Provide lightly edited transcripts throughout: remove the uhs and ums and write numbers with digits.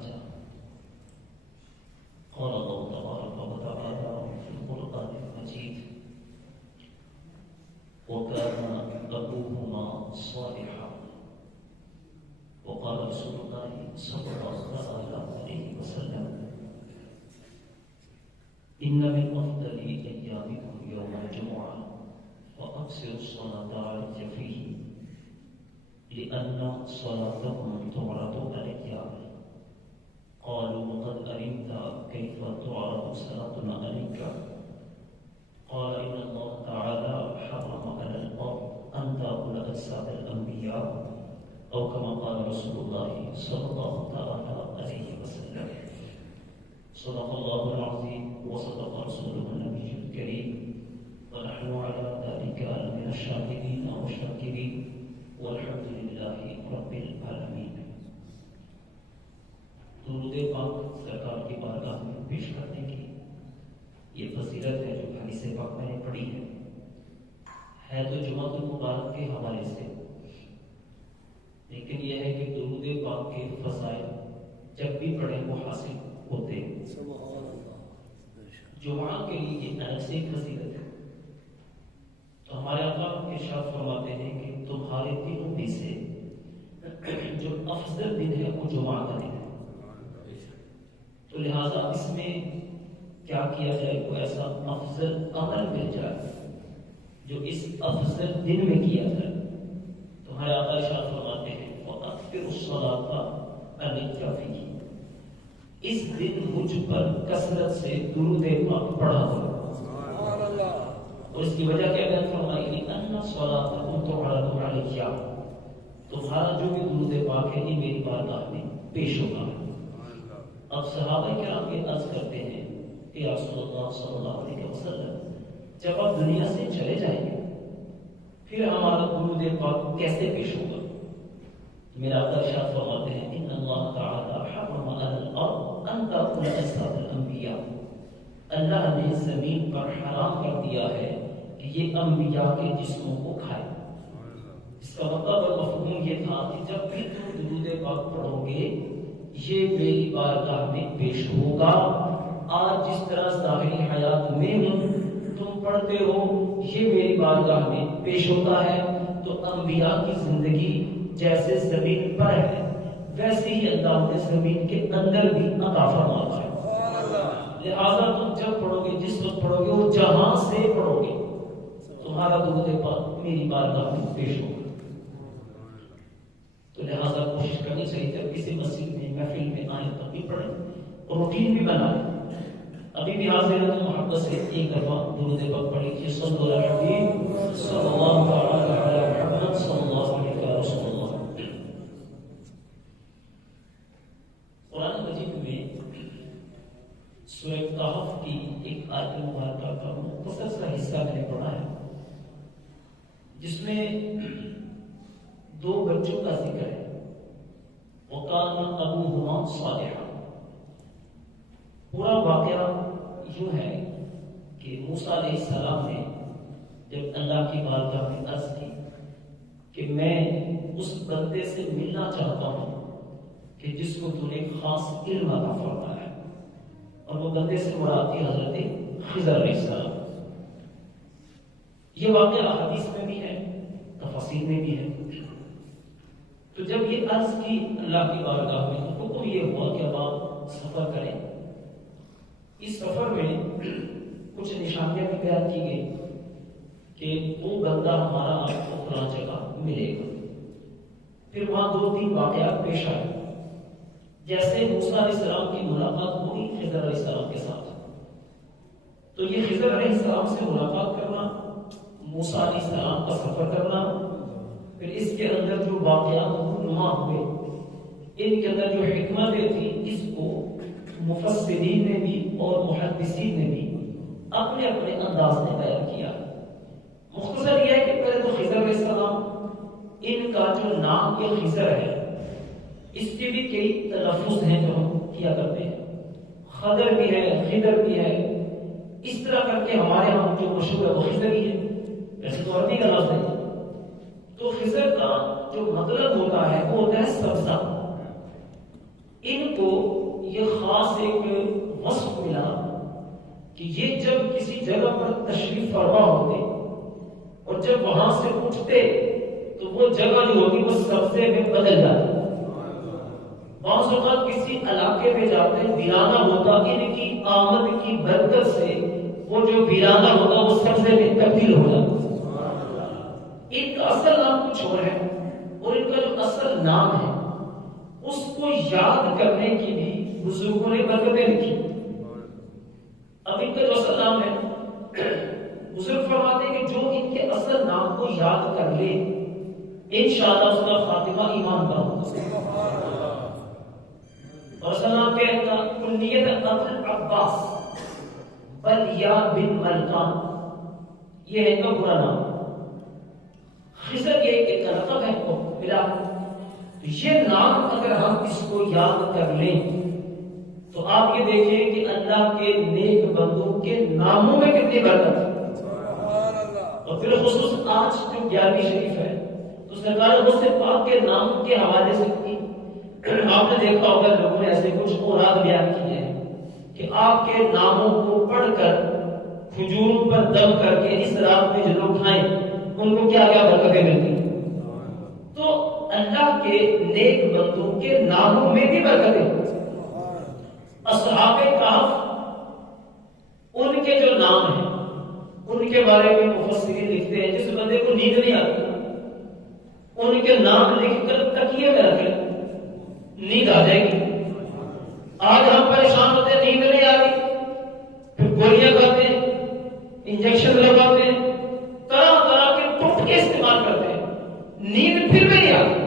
ڈھانچہ۔ قال اللہ تبارک و تعالی فی القرآن المجید وَكَانَ أَبُوهُمَا صَالِحًا وقال رسول اللہ صلی اللہ علیہ وسلم إن من أفضل أيامكم يوم الجمعة فأكثروا الصلاة علي فيه لأن صلاتكم تعرض علي قالوا وقد علمت كيف تعرض صلاتنا عليك قال إن الله تعالى حرم على الأرض أن تأكل أجساد الأنبياء أو كما قال رسول الله صلى الله عليه وسلم صدق الله العظيم وصدق رسوله النبي الكريم ونحن على ذلك من الشاهدين والشاكرين والحمد لله رب العالمين۔ درود پاک سرکار کی بارگاہ میں پیش کرنے کی یہ فضیلت ہے جو حدیث پاک میں نے پڑھی ہے تو جمعۃ المبارک کے حوالے سے، لیکن یہ ہے کہ درود پاک کے فضائل جب بھی پڑھیں وہ حاصل ہوتے ہیں۔ جمعہ کے لیے یہ الگ سے ایک فضیلت ہے۔ تو ہمارے آقا ارشاد فرماتے ہیں کہ تمہارے دنوں میں سے جو افضل دن ہے وہ جمعہ کا دن ہے، تو لہٰذا اس میں کیا کیا جائے کو ایسا افضل عمل مل جائے جو اس افضل دن میں کیا جائے۔ تمہارے آقا ارشاد فرماتے ہیں وَأَكْثِرُوا الصَّلَاةَ عَلَيَّ فِيهِ، اس دن مجھ پر کثرت سے درود پاک پڑھا کرو۔ اور اس کی وجہ کیا بیان فرمائی لِأَنَّ صَلَاتَكُمْ تُعْرَضُ عَلَيَّ، تمہارا جو بھی درود پاک ہے یہ میری بارگاہ میں پیش ہوگا۔ اب صحابہ کرام یہ عرض کرتے ہیں کہ یا رسول اللہ صلی اللہ علیہ وسلم جب آپ دنیا سے چلے جائیں گے پھر ہمارا درود پاک کیسے پیش ہوگا؟ میرا آقا ارشاد فرماتے ہیں ان اللہ تعالی حرم علی الارض ان تأکل اجساد الانبیاء، اللہ نے زمین پر حرام کر دیا ہے کہ یہ انبیاء کے جسموں کو کھائے۔ اس کا مطلب اور مفہوم یہ تھا کہ جب بھی تم درود پاک پڑھو گے یہ میری بارگاہ میں پیش ہوگا۔ آج جس طرح ظاہری حیات میں ہوں تم پڑھتے ہو یہ میری بارگاہ میں پیش ہوتا ہے، تو انبیاء کی زندگی جیسے زمین پر ہے ویسے ہی اللہ نے زمین کے اندر بھی عطا فرمایا ہے۔ لہذا تم جب پڑھو گے جس وقت پڑھو گے وہ جہاں سے پڑھو گے تمہارا درود پاک میری بارگاہ میں پیش ہوگا۔ تو لہذا کوشش کرنی چاہیے جب کسی مسجد میں محفل میں آئیں تب بھی پڑھیں اور روٹین بھی بنائیں۔ ابھی بھی حاضر ہے تو محبت سے ایک دفعہ درود پاک پڑھیں کہ صلی اللہ علیہ وسلم صلی اللہ علیہ محمد صلی اللہ علیہ رسول اللہ۔ قرآن مجید میں سورہ کہف کی ایک آیت مبارکہ کا مختصر سا حصہ میں نے پڑھا ہے جس میں دو بچوں کا ذکر ہے۔ وَكَانَ أَبُوهُمَا صَالِحًا، پورا واقعہ یوں ہے کہ موسیٰ علیہ السلام نے جب اللہ کی بارگاہ میں عرض کی کہ میں اس بندے سے ملنا چاہتا ہوں کہ جس کو تو نے خاص علم عطا فرمایا ہے، اور وہ بندے سے مراد تھی حضرت خضر علیہ السلام۔ یہ واقعہ حدیث میں بھی ہے تفاسیر میں بھی ہے۔ تو جب یہ عرض کی اللہ کی بارگاہ میں تو حکم یہ ہوا کہ اب آپ سفر کریں۔ اس سفر میں کچھ نشانیاں بھی بیان کی گئی کہ وہ بندہ ہمارا آپ کو فلاں جگہ ملے گا۔ پھر وہاں دو تین واقعات پیش آئے، جیسے موسیٰ علیہ السلام کی ملاقات ہوئی خضر علیہ السلام کے ساتھ، تو یہ خضر علیہ السلام سے ملاقات کرنا، موسیٰ علیہ السلام کا سفر کرنا، پھر اس کے اندر جو واقعات رونما ہوئے ان کے اندر جو حکمتیں تھیں اس کو مفسرین نے بھی اور محدثین نے بھی اپنے اپنے انداز میں بیان کیا۔ مختصر یہ ہے کہ پہلے تو خضر علیہ السلام، ان کا جو نام یہ خضر ہے اس کے بھی کئی تلفظ ہیں جو ہم کیا کرتے ہیں، خضر بھی ہے خضر بھی ہے، اس طرح کر کے ہمارے ہاں جو مشہور ہے وہ خضر ہی ہے، ویسے تو عربی کا لفظ ہے۔ تو خضر کا جو مطلب ہوتا ہے وہ ہوتا ہے سبزہ، ان کو یہ خاص ایک وصف ملا کہ یہ جب کسی جگہ پر تشریف فرما ہوتے اور جب وہاں سے اٹھتے تو وہ جگہ جو ہوتی وہ سبزے میں بدل جاتی. بعض اوقات کسی علاقے میں جاتے ہیں ویرانہ ہوتا، ان کی آمد کی برکت سے وہ جو ویرانہ ہوتا وہ سبزے میں تبدیل ہو جاتا. ان کا اصل نام کچھ اور ہے اور ان کا جو اصل نام ہے اس کو یاد کرنے کی بھی بزرگوں نے برکتیں لکھی. اب ان کا جو اصل نام ہے بزرگ فرماتے ہیں کہ جو ان کے اصل نام کو یاد کر لے انشاءاللہ اس کا خاتمہ ایمان کا ہوگا. اور اصل نام کیا ہے؟ کنیت ابو العباس بلیا بن ملکان، یہ ہے ان کا پورا نام. خضر یہ ایک لقب ہے کو ملا. یہ نام اگر ہم اس کو یاد کر لیں تو آپ یہ دیکھیں کہ اللہ کے نیک بندوں کے ناموں میں کتنی برکت ہے. اور پھر خصوص آج جو 11ویں شریف ہے تو سرکار غوث پاک کے نام کے حوالے سے کی. آپ نے دیکھا ہوگا لوگوں نے ایسے کچھ اوراد بیان کی ہے کہ آپ کے ناموں کو پڑھ کر کھجور پر دم کر کے اس رات میں جو لوگ کھائیں ان کو کیا کیا برکتیں ملتی. تو اللہ کے نیک بندوں کے ناموں میں بھی برکتیں. اصحاب کہف ان کے جو نام ہیں ان کے بارے میں مفسرین لکھتے ہیں جس بندے کو نیند نہیں آتی ان کے نام لکھ کر تکیے میں رکھ لیں نیند آ جائے گی. آج ہم پریشان ہوتے ہیں نیند نہیں آ رہی پھر گولیاں کھاتے ہیں انجیکشن لگاتے ہیں طرح طرح کے ٹوٹکے استعمال کرتے ہیں نیند پھر بھی نہیں آتی.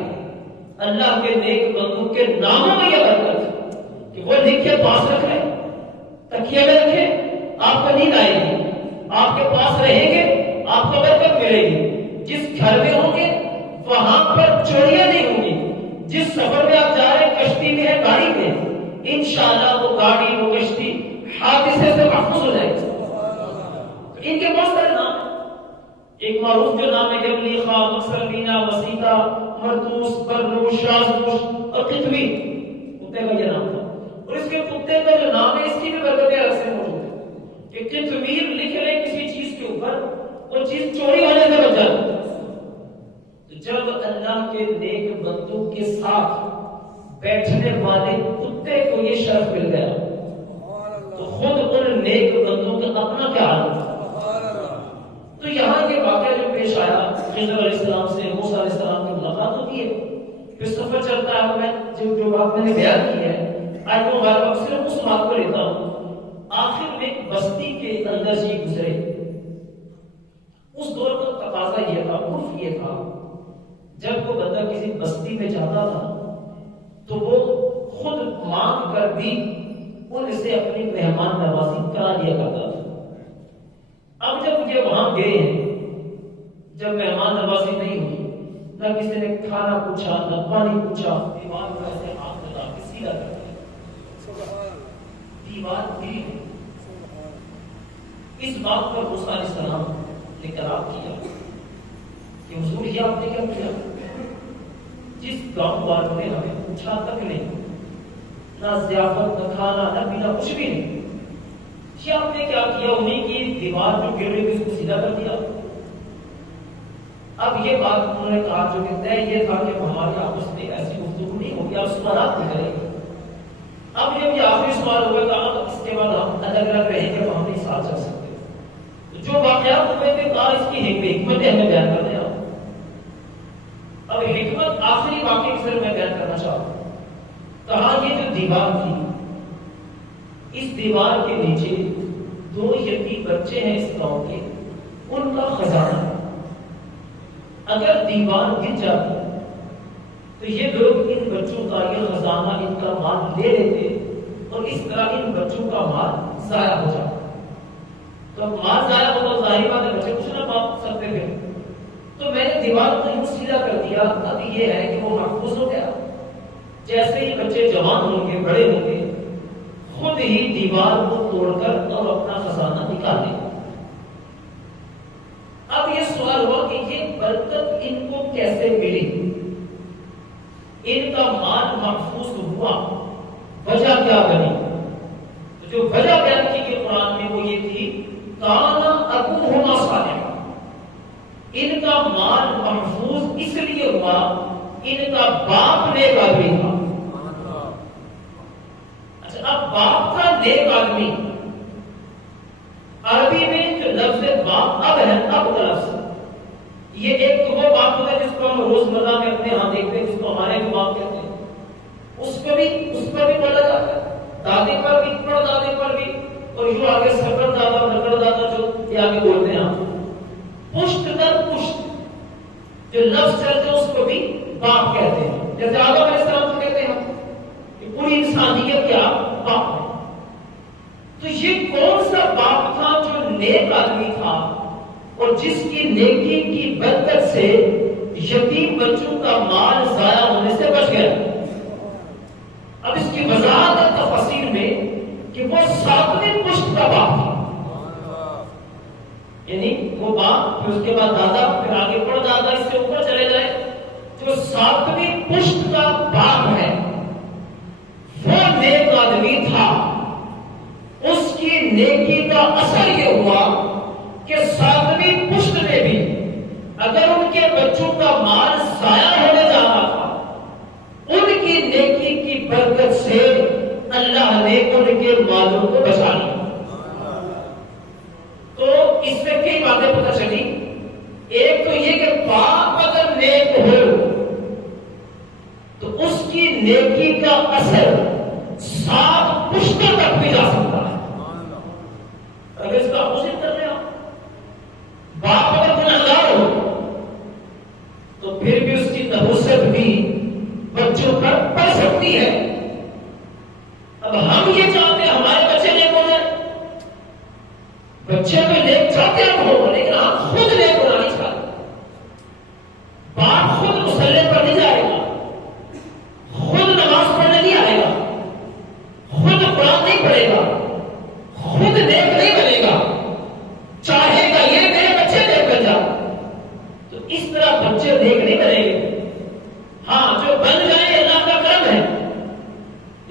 اللہ کے نیک بندوں کے ناموں میں یہ برکت ہے کہ وہ لکھ کے پاس رکھ لیں تکیے میں رکھیں آپ کو نیند آئے گی. آپ کے پاس رہیں گے آپ کو برکت ملے گی. جس گھر میں ہوں گے وہاں پر چوریاں نہیں ہوں گی. جس سفر میں آپ جا رہے ہیں کشتی میں ہے گاڑی میں انشاءاللہ وہ گاڑی وہ کشتی حادثے سے محفوظ ہو جائے گی. ان کے بہت سارے نام ہیں. ایک معروف جو نام ہے جبلیخا مکسرلینا وسیطہ مرتوس برنوش شازنوش اور قطبی کتے کا یہ نام تھا. اور اس کے کتے کا جو نام ہے اس کی بھی برکتیں الگ سے موجود ہے کہ قطبیر لکھ رہے کسی چیز کے اوپر وہ چیز چوری ہونے سے بچ جاتی. جب اللہ کے نیک بندوں کے ساتھ بیٹھنے والے کتے کو یہ شرف مل گیا تو خود ان نیک بندوں کا اپنا کیا حال ہے. تو یہاں یہ واقعہ جو پیش آیا خضر علیہ السلام سے موسیٰ علیہ السلام کی ملاقات ہوتی ہے پھر سفر چلتا ہے. میں جو بات میں نے بیان کی ہے آج وہ ہر وقت صرف اس بات کو لیتا ہوں. آخر میں ایک بستی کے اندر سے گزرے. اس دور کا تقاضا یہ تھا عرف یہ تھا جب وہ بندہ کسی بستی میں جاتا تھا تو وہ خود مانگ کر بھی ان سے اپنی مہمان نوازی کرا دیا کرتا تھا. اب جب یہ وہاں گئے ہیں جب مہمان نوازی نہیں ہوئی نہ کسی نے کھانا پوچھا نہ پانی پوچھا دیوار پر ایسے ہاتھ لگا کے سیدھا کر دیا دیوار گری. اس بات پر موسیٰ علیہ السلام نے اعتراف کیا کہ حضور یہ آپ نے کیا کیا. جس گاؤں والوں نے ہمیں پوچھا تک نہیں نہ ضیافت نہ کھانا نہ پینا کچھ بھی نہیں یہ آپ نے کیا کیا انہیں کی دیوار جو گر رہی تھی اس کو سیدھا کر دیا. اب یہ بات انہوں نے کہا جو کہ طے یہ تھا کہ ہمارے آپس میں ایسی گفتگو نہیں ہوگی آپ سوالات نہیں کریں گے. اب جب یہ آخری سوال ہوئے کہا تو اس کے بعد ہم الگ الگ رہیں گے ہم نہیں ساتھ چل سکتے. جو واقعات ہوئے تھے کہا اس کی حکمتیں ہمیں بیان کر دیں. اب حکمت آخری واقعے کی طرف میں بیان کرنا چاہتا ہوں. کہا یہ جو دیوار تھی اس دیوار کے نیچے 2 یتیم بچے ہیں اس گاؤں کے ان کا خزانہ ہے. اگر دیوار گر جاتی تو یہ لوگ ان بچوں کا یہ خزانہ ان کا مال لے لیتے اور اس طرح ان بچوں کا مال ضائع ہو جاتا. تو مال ضائع ہوتا ظاہر بات ہے بچے کچھ نہ پا سکتے تھے. تو میں نے دیوار کو یوں سیدھا کر دیا. اب یہ ہے کہ وہ محفوظ ہو گیا. جیسے ہی بچے جوان ہوں گے بڑے ہوں گے خود ہی دیوار کو توڑ کر اور اپنا خزانہ نکال لیں. اب یہ سوال ہوا کہ یہ برکت ان کو کیسے ملی. ان کا مال محفوظ ہوا وجہ کیا بنی؟ تو جو وجہ بیان کی گئی قرآن میں وہ یہ تھی کانا ابوہما صالحا، ان کا مال محفوظ اس لیے ہوا ان کا باپ نیک آدمی تھا۔ اچھا، اب باپ کا نیک آدمی، عربی میں جو لفظ باپ اب ہے، اب کا لفظ، یہ ایک تو وہ باپ ہوتا ہے جس کو ہم روزمرہ میں اپنے ہاں دیکھتے ہیں، جس کو ہمارے بھی باپ کہتے ہیں، اس پر بھی پڑھا جاتا ہے، دادے پر بھی، پڑ دادے پر بھی، اور جو آگے سکر دادا نکڑ دادا جو یہ آگے بولتے ہیں ہم، پشت در پشت جو لفظ چلتے ہیں اس کو بھی باپ کہتے ہیں۔ جیسے آدم علیہ السلام کو کہتے ہیں کہ پوری انسانیت کیا باپ ہے۔ تو یہ کون سا باپ تھا جو نیک آدمی تھا اور جس کی نیکی کی برکت سے یتیم بچوں کا مال ضائع ہونے سے بچ گیا؟ اب اس کی وضاحت ہے تفسیر میں کہ وہ ساتویں پشت کا باپ تھا، یعنی وہ باپ، پھر اس کے بعد دادا، پھر آگے پڑ دادا، اس سے اوپر چلے جائے، جو ساتویں پشت کا باپ ہے وہ نیک آدمی تھا۔ اس کی نیکی کا اثر یہ ہوا کہ ساتویں پشت میں بھی اگر ان کے بچوں کا مال ضائع ہونے جا رہا تھا، ان کی نیکی کی برکت سے اللہ نے ان کے مالوں کو بچا لیا۔ تو اس میں کئی باتیں پتہ چلی۔ ایک تو یہ کہ باپ اگر نیک ہو تو اس کی نیکی کا اثر 7 پشتوں تک بھی جا سکتا ہے۔ اگر اس کا اپوزٹ کر رہے ہیں، باپ اگر گنہگار ہو تو پھر بھی اس کی نحوست بھی بچوں پر پڑ سکتی ہے۔ اب ہم یہ چاہتے ہیں ہمارے بچے نیک ہو جائیں، بچے تو نیک چاہتے ہیں ہو، لیکن ہم خود نیک ہونا نہیں چاہتے۔ باپ خود مصلی پر نہیں جائے گا، خود نماز پڑھنے نہیں آئے گا، خود قرآن نہیں پڑھے گا، خود نیک نہیں بنے گا، چاہے گا یہ میرے بچے نیک بن جائیں، تو اس طرح بچے نیک نہیں بنے گے۔ ہاں جو بن جائیں اللہ کا کرم ہے،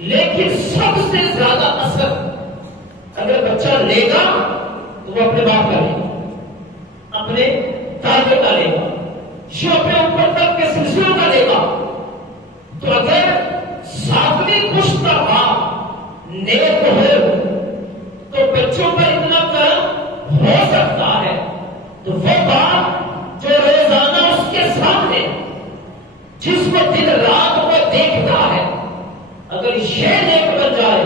لیکن سب سے زیادہ اثر اگر بچہ لے گا تو وہ اپنے باپ کا لے گا، اپنے دادے کا لے گا، جو اپنے اوپر تک کے سلسلوں کا لے گا۔ تو اگر 7ویں پشت کا باپ نیک ہو تو بچوں پر اتنا کرم ہو سکتا ہے، تو وہ باپ جو روزانہ اس کے سامنے جس کو دن رات وہ دیکھتا ہے، اگر یہ نیک بن جائے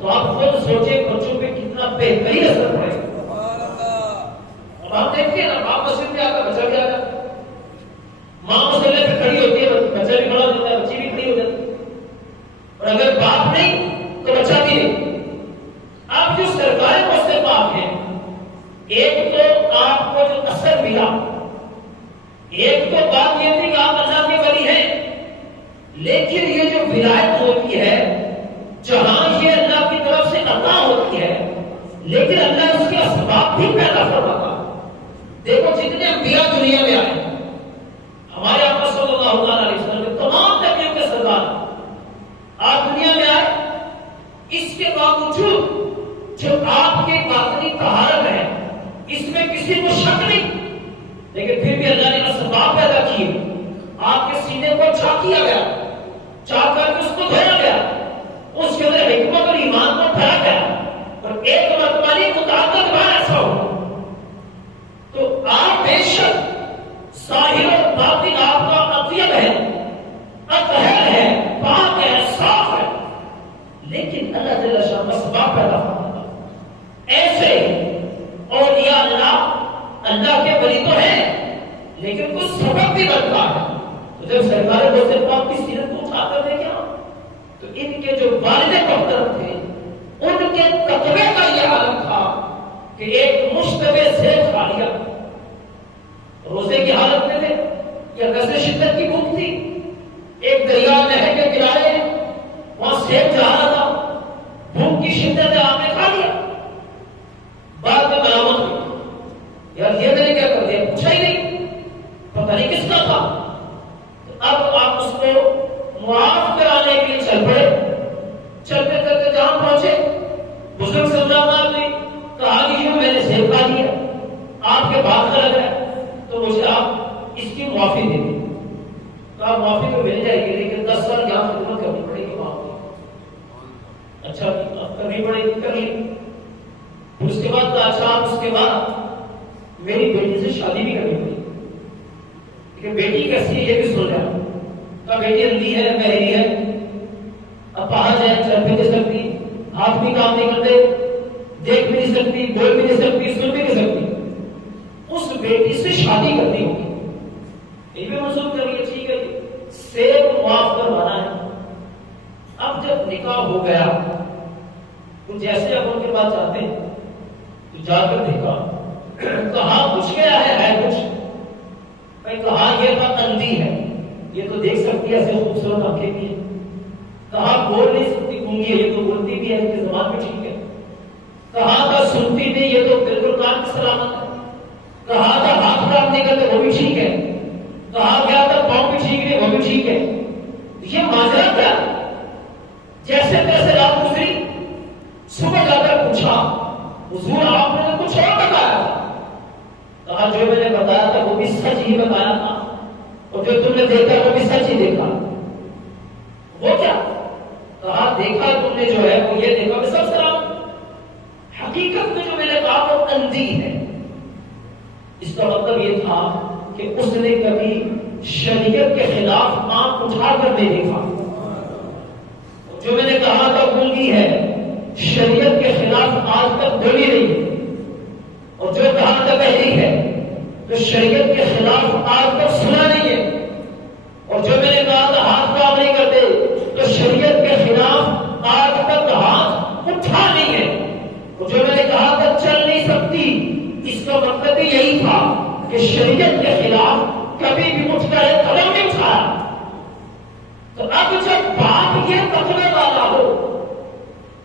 تو آپ خود سوچیں بچوں پہ کتنا بہترین اثر پڑے گا۔ اب آپ دیکھتے ہیں نا، باپ مسجد میں آتا، بچہ بھی آ جاتا، ماں مسئلے پہ کھڑی ہوتی ہے، بچہ بھی کھڑا ہوتا ہے، بچی بھی کھڑی ہو جاتی ہے، اور اگر باپ نہیں تو بچہ بھی نہیں۔ آپ جو سرکاری مسئلے باپ ہیں، ایک تو آپ کو جو اثر ملا، ایک تو بات یہ تھی کہ آپ اللہ کے ولی ہیں، لیکن یہ جو ولایت ہوتی ہے جہاں یہ اللہ کی طرف سے عطا ہوتی ہے، لیکن اللہ اس کے اسباب بھی پیدا فرماتا۔ دیکھو جتنے انبیاء دنیا میں آئے، ہمارے آقا صلی اللہ علیہ وسلم کے تمام نبیوں کے سردار آپ دنیا میں آئے، اس کے باوجود جو آپ کے باطنی طہارت ہے اس میں کسی کو شک نہیں، لیکن پھر بھی اللہ نے اسباب پیدا کیے، آپ کے سینے کو چاک کیا گیا، چاک کر کے اس کو دھویا گیا، اس کے اندر حکمت اور ایمان کو پھیلا گیا، اور ایک مرتبہ نہیں متعدد بار ایسا ہو۔ تو آپ بے شک ظاہر و باطن آپ کا اطیب ہے، اطہر ہے، پاک ہے، صاف ہے، لیکن اللہ جل شانہ اسباب پیدا فرماتا ہے۔ ایسے اولیاء اللہ کے ولی تو ہیں، لیکن کچھ سبب بھی بنتا ہے۔ تو جب سرکار روزے پاک کی سیرت کو اٹھا کر دیکھا تو ان کے جو والد محترم تھے ان کے تقوی کا یہ عالم تھا کہ ایک مشتبہ سیب کھا لیا، روزے کی حالت میں تھے یا غزل شدت کی بھوک تھی، ایک دریا نہر کے کنارے وہاں سیب جا رہا تھا، بھوک کی شدت ہے، آپ نے کھا لیا، بعد میں برآمد ہوئی، یار یہ میں نے کیا کر دیا، پوچھا ہی نہیں، پتہ نہیں کس کا تھا۔ تو اب آپ اس کو معاف کرانے کے لیے چل پڑے، چل کہ بیٹی کیسی ہے یہ بھی سن رہا ہے، کہا بیٹی اندھی ہے بہری ہے، اب باہر جائے چل بھی نہیں سکتی، ہاتھ بھی کام نہیں کرتے، دیکھ بھی نہیں سکتی، بول بھی نہیں سکتی، سن بھی نہیں سکتی، اس بیٹی سے شادی کرنی ہوگی، یہ بھی منسوخ کر لیے، ٹھیک ہے سیب معاف کروانا ہے۔ اب جب نکاح ہو گیا تو جیسے اب ان کے پاس جاتے ہیں تو جا کر دیکھا، کہاں کچھ گیا ہے کچھ، میں کہا یہ تو اندھی ہے، یہ تو دیکھ سکتی ہے، ایسے خوبصورت آنکھیں بھی ہیں، کہاں بول نہیں سکتی گونگی ہے، یہ تو بولتی بھی ہے، اس کی زبان بھی ٹھیک ہے، کہاں کا سنتی نہیں، یہ تو بالکل کان کی سلامت ہے، کہاں کا ہاتھ کام نہیں کرتے وہ بھی ٹھیک ہے، کہا گیا تھا پاؤں بھی ٹھیک نہیں وہ بھی ٹھیک ہے، یہ ماجرا کیا؟ جیسے تیسے رات گزری، صبح جا کر پوچھا حضور آپ نے کچھ اور بتایا تھا، کہا جو میں نے بتایا تھا وہ بھی سچ ہی بتایا تھا، اور جو تم نے دیکھا وہ بھی سچ ہی دیکھا، وہ کیا؟ کہا دیکھا تم نے جو ہے وہ یہ دیکھا میں سب سلام، حقیقت میں جو میں نے کہا وہ اندھی ہے۔ اس کا مطلب یہ تھا کہ اس نے کبھی شریعت کے خلاف آنکھ اٹھا کر نہیں دیکھا، جو میں نے کہا تھا گونگی ہے، شریعت کے خلاف آج تک بولی نہیں، اور جو کہا تھا بہری ہے تو شریعت کے خلاف آج تک سنا نہیں ہے، اور جو میں نے کہا تھا ہاتھ کام نہیں کرتے تو شریعت کے خلاف آج تک ہاتھ اٹھا نہیں ہے، اور جو میں نے کہا تھا چل نہیں سکتی، اس کا مطلب یہی تھا کہ شریعت کے خلاف کبھی بھی اٹھ کر قدم نہیں اٹھایا۔ تو اب جب باپ یہ تقوی والا ہو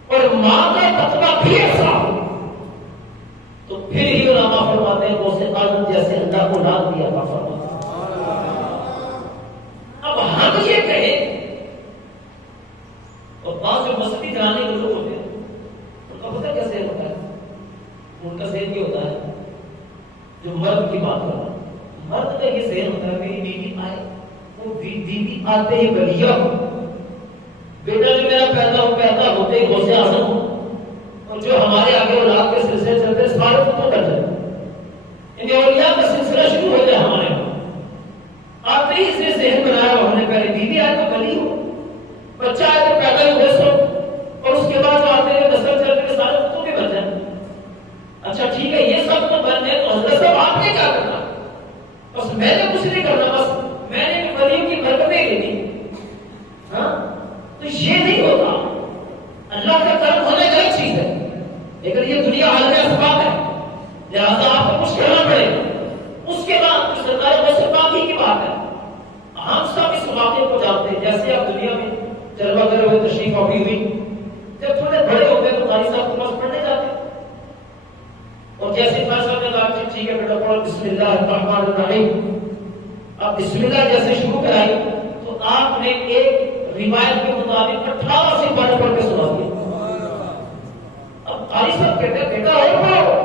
اور ماں کا تقوی بھی ایسا ہو تو پھر ہی علماء فرماتے ہیں غوث اعظم جیسے اللہ کو اولاد دیا تھا فرماتا۔ اب ہم یہ کہیں، اور بعض جو مستی جانے کے لوگ ہوتے ہیں ان کا پتہ کیسے ہوتا ہے، ان کا ذہن یہ ہوتا ہے جو مرد کی بات کر رہا ہے، مرد کا یہ ذہن ہوتا ہے میری بیوی آئے، وہ بیوی آتے ہی بلیا ہو، بیٹا جو میرا پیدا ہوتے ہی غوث اعظم ہو، اور جو ہمارے آگے اولاد کے سلسلے چلتے ہیں سارے تو کر جائے، یعنی اولیاء کا سلسلہ شروع ہو جائے ہمارے یہاں، آتے ہی اس نے ذہن بنایا ہوا ہم نے پہلے بیوی آئے تو بلی ہو، بچہ آئے تو پیدا ہی غوث ہو، اور اس کے بعد جو آتے ہیں نسل چلتے ہیں سارے تو بھی بن جائیں۔ اچھا ٹھیک ہے یہ سب تو بن ہے تو حضرت صاحب آپ نے کیا کرنا، بس میں نے کچھ نہیں کرنا، بس میں نے ولیوں کی برکتیں لینی، ہاں تو یہ نہیں ہوتا، اللہ کا کرم ہونے کا ایک چیز ہے، لیکن یہ دنیا عالم اسباب ہے، لہٰذا آپ کو کچھ کرنا پڑے گا، اس کے بعد سرکار غوث پاک ہی کی بات ہے، ہم سب اس واقعے کو جانتے ہیں، جیسے آپ دنیا میں جلوہ گر ہوئے تشریف آوری ہوئی، جب تھوڑے بڑے ہوتے تو قاری صاحب کے پاس پڑھنے جاتے، اور جیسے قاری صاحب نے کہا کہ ٹھیک ہے بیٹا پڑھو بسم اللہ الرحمن الرحیم، اب بسم اللہ جیسے شروع کرائی تو آپ نے ایک روایت کے مطابق 18 سے پڑھ کے سنا دیا۔ اب قاری صاحب کہتے ہیں بیٹا اور پڑھو،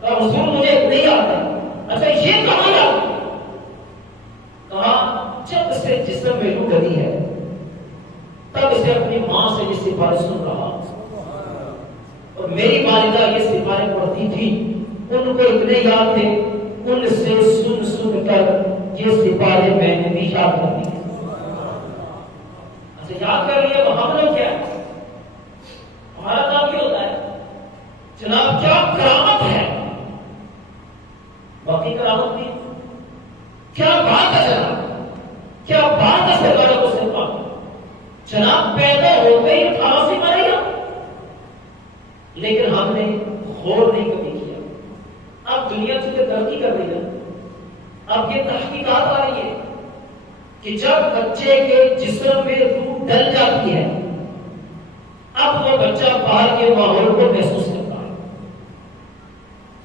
کہا حضور مجھے نہیں آتا، اچھا یہ کہاں آتا، کہا جب سے جسم میں روح ڈلی ہے تب سے اپنی ماں سے یہ سپارے سن رہا، اور میری والدہ یہ سپارے پڑھتی تھی، ان کو اتنے یاد تھے، ان سے سن سن کر یہ سپارے میں نے بھی یاد کر دی۔ اچھا یاد کر لیا تو ہم لوگ کیا ہے، ہمارا کام کیا ہوتا ہے جناب، کیا کرامت ہے، باقی کرامت نہیں، کیا بات ہے جناب، کیا بات ہے سرکار کو سنتا جناب، پیدا ہوتے ہی 18 سے مرے گا، لیکن ہم نے غور نہیں کبھی کیا۔ اب دنیا چونکہ ترقی کر رہی ہے، اب یہ تحقیقات آ رہی ہے کہ جب بچے کے جسم میں روح ڈل جاتی ہے اب وہ بچہ باہر کے ماحول کو محسوس کرتا ہے،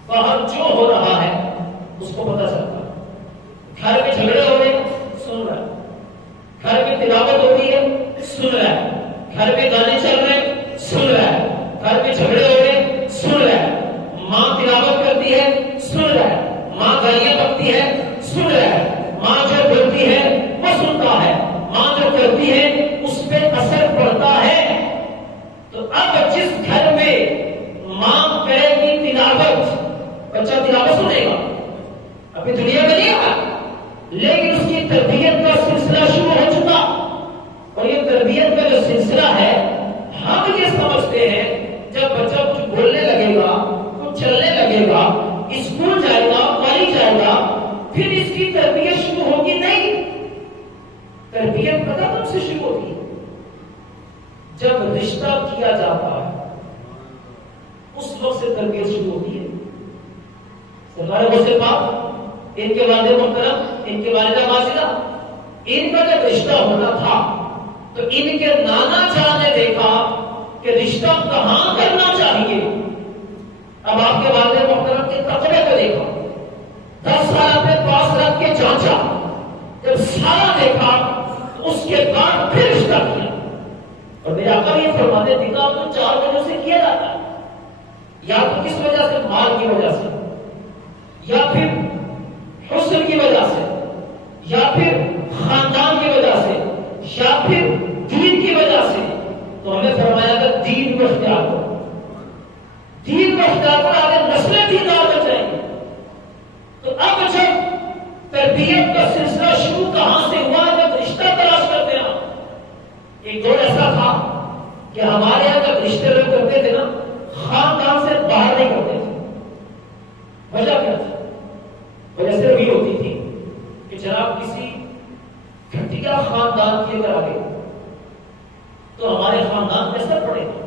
باہر جو ہو رہا ہے اس کو پتہ چلتا ہے، گھر میں جھگڑے ہو رہے ہیں سن رہا ہے، گھر میں تلاوت ہو رہی ہے سن رہا ہے، گھر میں گانے چل رہے ہیں سن رہا ہے، گھر میں جھگڑے ہو رہے ہیں سن رہا ہے، ماں تلاوت کرتی ہے سن رہا ہے، ماں گالیاں بکتی ہے سن رہا ہے، ماں جو بولتی ہے وہ سنتا ہے، ماں جو کرتی ہے اس پہ اثر پڑتا ہے۔ تو اب جس گھر میں ماں کرے گی تلاوت، بچہ تلاوت سنے گا، ابھی دنیا میں نہیں آ لیکن اس کی تربیت کا سلسلہ شروع ہو چکا، اور یہ تربیت کا جو سلسلہ ہے ہم یہ سمجھتے ہیں جب بچہ کچھ بولنے لگے گا، کچھ چلنے لگے گا، اسکول جائے گا، کالج جائے گا، پھر اس کی تربیت شروع ہوگی۔ نہیں، تربیت پتہ کب سے شروع ہوتی ہے؟ جب رشتہ کیا جاتا ہے اس وقت سے تربیت شروع ہوتی ہے۔ سرکار غوث پاک، ان کے والد محترم، ان کے والدہ ماجدہ، ان کا جب رشتہ ہونا تھا تو ان کے نانا جان نے دیکھا کہ رشتہ کہاں کرنا چاہیے۔ اب آپ کے والد محترم کے تقوی کو دیکھا، 10 سال اپنے پاس رکھ کے جانچا، جب سارا دیکھا اس کے بعد پھر رشتہ کیا۔ اور میرے آقا یہ فرماتے تھے کہ آپ کو 4 وجہ سے کیا جاتا ہے، یا تو کس وجہ سے؟ مال کی وجہ سے، یا پھر حسن کی وجہ سے، یا پھر خاندان کی وجہ سے، یا پھر دین کی وجہ سے۔ تو ہمیں فرمایا کہ دین کو اختیار کرو، دین کو اختیار کرو، آگے نسلیں دیندار بن جائیں گی۔ تو اب جب تربیت کا سلسلہ شروع کہاں سے ہوا؟ جب رشتہ تلاش کرتے ہیں۔ ایک دور ایسا تھا کہ ہمارے یہاں جب رشتے لوگ کرتے تھے نا، خاندان سے باہر نہیں کرتے تھے۔ وجہ کیا تھی؟ وجہ صرف یہ ہوتی تھی کہ جناب کسی گھٹیا خاندان کے اگر آگے تو ہمارے خاندان پہ اثر پڑے گا۔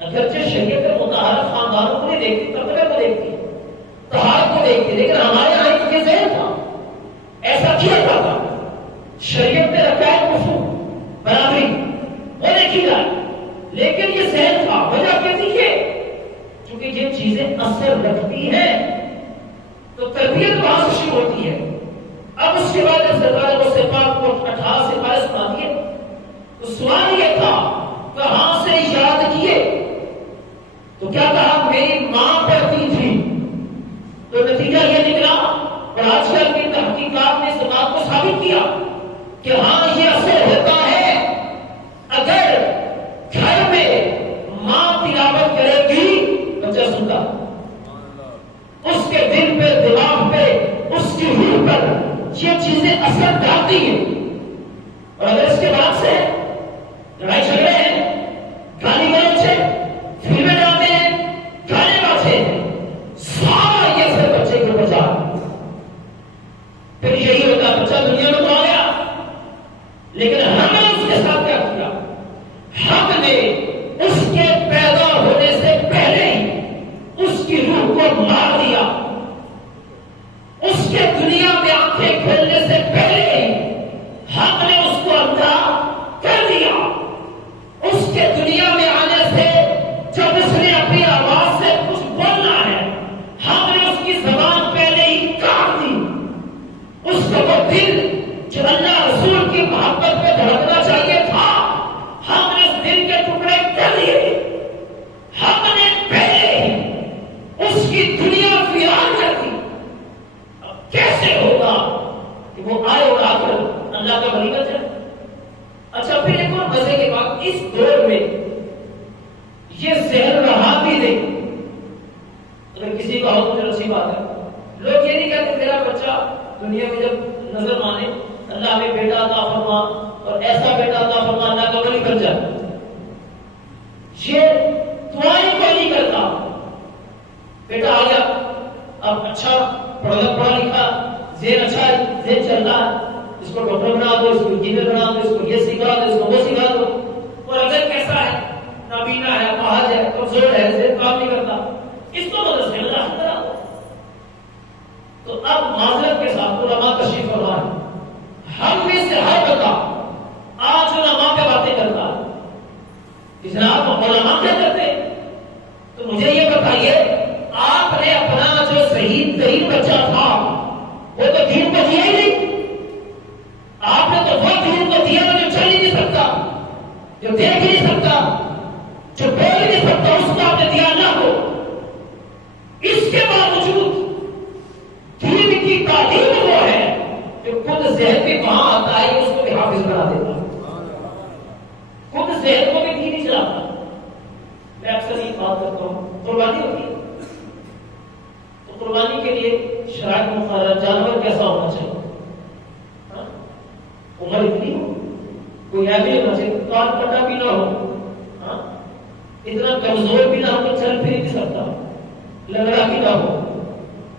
اگرچہ شریعت مطہرہ خاندانوں کو نہیں دیکھتی، تقوی کو دیکھتی ہے، طہارت کو دیکھتی، لیکن ہمارے یہاں یہ ذہن تھا، ایسا کیا جاتا تھا۔ شریعت نے رکھا ہے کفر، برابری، وہ دیکھی جائے، لیکن یہ ذہن تھا۔ وجہ کیا تھی؟ کیونکہ یہ چیزیں اثر رکھتی ہیں تو تربیت وہاں سے شروع ہوتی ہے۔ اب اس کے بعد جب سرکار غوث پاک کو 18 سپارے سنا دیے تو سوال یہ تھا کہاں سے یاد کیے؟ تو کیا کہا؟ میری ماں پڑھتی تھی۔ تو نتیجہ یہ نکلا، اور آج کل کی تحقیقات نے اس بات کو ثابت کیا کہ ہاں یہ اثر ہوتا ہے۔ اگر گھر میں ماں تلاوت کرے گی بچہ سنتا، اس کے دل پہ، دماغ پہ، اس کی روح پر یہ چیزیں اثر ڈالتی ہیں۔ اور اگر اس کے بعد سے لڑائی جھگڑے ہیں، گالی گلوچ ہے، فلمیں ڈالتے ہیں، گانے باجے ہیں، سارا یہ سب بچے کے اوپر جا، پھر یہی ہوتا بچہ دنیا میں تو آ گیا، لیکن ہم نے اس کے ساتھ کیا کیا؟ ہم نے اس کے پیدا ہونے سے پہلے ہی اس کی روح کو مار دیا، اس کے دنیا میں آنکھیں کھولنے سے پہلے ہی ہم نے اس کو اندھا کر دیا۔ اس کے دنیا میں آنے سے جب اس نے اپنی آواز سے کچھ بولنا ہے، ہم نے اس کی زبان پہلے ہی کاٹ دی۔ اس کو وہ دل جو اللہ رسول کی محبت پہ دھڑکنا چاہیے تھا، ہم نے اس دل کے ٹکڑے کر دیے۔ ہم نے پہلے ہی اس کی دنیا ویران کر دی۔ اب کیسے ہوگا کہ وہ آئے اور آ کر اللہ کا ولی بن جائے؟ اچھا، پھر ایک اور مزے کے بعد اس دور میں یہ ذہن رہا بھی نہیں۔ اگر کسی کا ہو تو اچھی بات ہے، لوگ یہ نہیں کہتے میرا بچہ دنیا میں جب نظر مانے اللہ ہمیں بیٹا عطا فرما اور ایسا بیٹا عطا فرما اللہ کا ولی بن جائے۔ یہ دعائیں کوئی نہیں کرتا۔ بیٹا آ گیا، اب اچھا پڑھا لکھا، ذہن اچھا ہے، ذہن چل رہا ہے، اس کو ڈاکٹر بنا دو، اس کو انجینئر بنا دو، اس کو یہ سکھا دو، اس کو وہ سکھا دو۔ اور اگر کیسا ہے، نابینا ہے، پہاڑ ہے، کمزور ہے، ذہن کام نہیں کرتا، اس کو مدرسے میں داخل کرا دو۔ تو اب معذرت کے ساتھ علماء تشریف فرما ہے، ہم میں سے ہر بندہ آج علماء پہ باتیں کرتا ہے کہ جناب علماء کیا کرتے ہیں؟ تو مجھے یہ بتائیے، آپ نے اپنا جو صحیح ترین بچہ تھا وہ تو دین کو دیا ہی نہیں۔ آپ نے تو وہ دین کو دیا جو چل ہی نہیں سکتا، جو دیکھ ہی نہیں سکتا، جو بول ہی نہیں سکتا، اس کو آپ نے دیا اللہ کو۔ اس کے باوجود دین کی تعلیم وہ ہے جو خود ذہن بھی وہاں آتا ہے، اس کو بھی حافظ بنا دیتا ہے، خود ذہن کو بھی دین ہی چلاتا ہے۔ میں اکثر یہ بات کرتا ہوں، قربانی ہوتی ہے تو قربانی کے لیے شرائط مقرر، جانور کیسا ہونا چاہیے؟ کوئی ایسے ہونا چاہیے کان کٹا بھی نہ ہو، ہاں اتنا کمزور بھی نہ ہو کہ چل پھر نہیں سکتا، لگڑا بھی نہ ہو،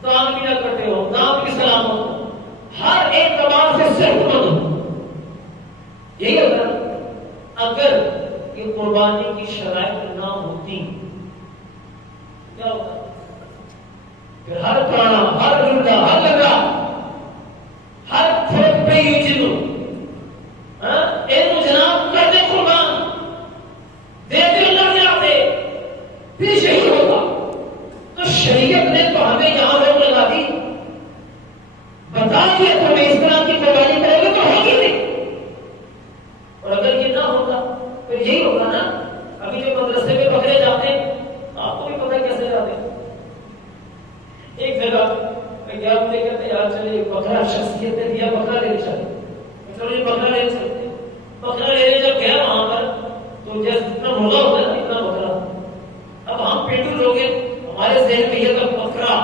کان بھی نہ کٹے ہو، دانت بھی سلامت ہو، ہر ایک کمال سے صحت مند ہو. یہی ہوتا اگر یہ قربانی کی شرائط نہ ہوتی کیا ہوتا؟ پھر ہر پرانا، ہر گندا، ہر لگا، ہر تھوک پہ یوں چلو، ایک جناب کر دے قربان، دیتے اللہ نے آتے، پھر شہید ہوگا. تو شریعت نے تو ہمیں یہاں روک لگا دی، بتا دیا تمہیں اس طرح کی قربانی کرو گے تو ہوگی نہیں. اور اگر یہ نہ ہوتا پھر یہی ہوگا نا. ابھی جو مدرسے میں پکڑے جاتے ہیں آپ کو بھی پتہ کیسے جاتے ہیں. ایک جگہ میں گیا، مجھے کہتے یار چلے بکرا شخصیت نے دیا، بکرا لے چلے، چلو یہ بکرا لے چلتے. بکرا لینے جب گیا وہاں پر تو جیسے جتنا مرغا ہوتا ہے نا اتنا بکرا. اب ہم پیٹو لوگ ہیں، ہمارے ذہن میں یہ تھا بکرا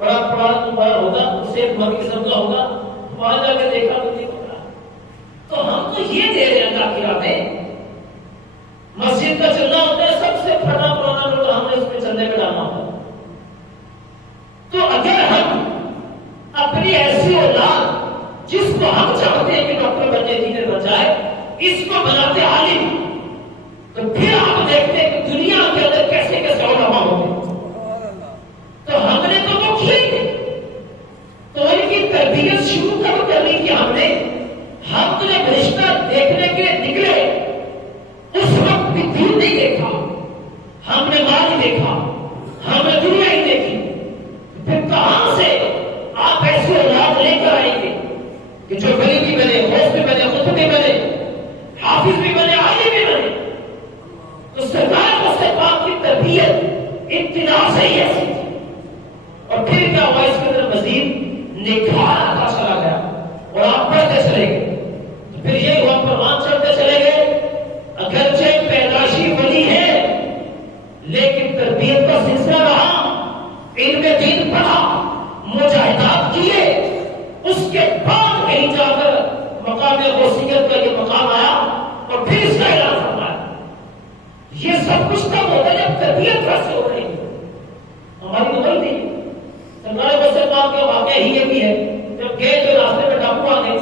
بڑا ہوگا، اس سے بڑی قسم کا ہوگا. وہاں جا کے دیکھا تو یہ بکرا. تو ہم تو یہ دے رہے ہیں اللہ کی راہ میں. مسجد کا چلنا ہوتا ہے، سب سے پھٹا پرانا لوگ ہم نے اس میں چلنے میں ڈالنا ہوتا ہے. تو اگر ہم اپنی ایسی اولاد جس کو ہم چاہتے ہیں کہ ڈاکٹر بن جائے، انجینئر بن جائے، اس کو بناتے عالم، تو پھر آپ دیکھتے ہیں کہ دنیا کے اندر کیسے کیسے علماء ہوتے. تو ہم نے تو وہ کیے تھے، تو ان کی تربیت شروع کرنی کی ہم نے. ہم تو جب رشتہ دیکھنے کے لیے نکلے اس وقت بھی دین نہیں دیکھا، ہم نے مال ہی دیکھا، ہم نے دنیا ہی دیکھی. پھر کہاں سے آپ ایسی اولاد لے کر آئیں گے کہ جو ولی بھی بنے، غوث بھی بنے، قطب بھی بنے، حافظ بھی بنے، عالم بھی بنے. تو سرکار مصطفیٰ کی تربیت ابتدا سے ہی ایسی تھی. اور پھر کیا ہوا، اس کے اندر مزید نکھار آتا چلا گیا اور آپ پڑھتے چلے گئے. تو پھر یہ ہوا پروان چڑھتے چلے گئے. اگرچہ پیدائشی ولی ہے لیکن تربیت کا سلسلہ رہا، علم دین پڑھا، مجاہدات کیے. اس کے بعد کہیں جا کر مقام غوثیت کا یہ مقام آیا اور پھر اس کا اعلان فرمایا. یہ سب کچھ کب ہوتا ہے جب تربیت کیسے ہو رہی ہے. ہماری تو وہی نہیں. سرکار مصطفیٰ کا واقعہ ہی یہ بھی ہے، جب گئے تو راستے میں ڈاکو آ گئے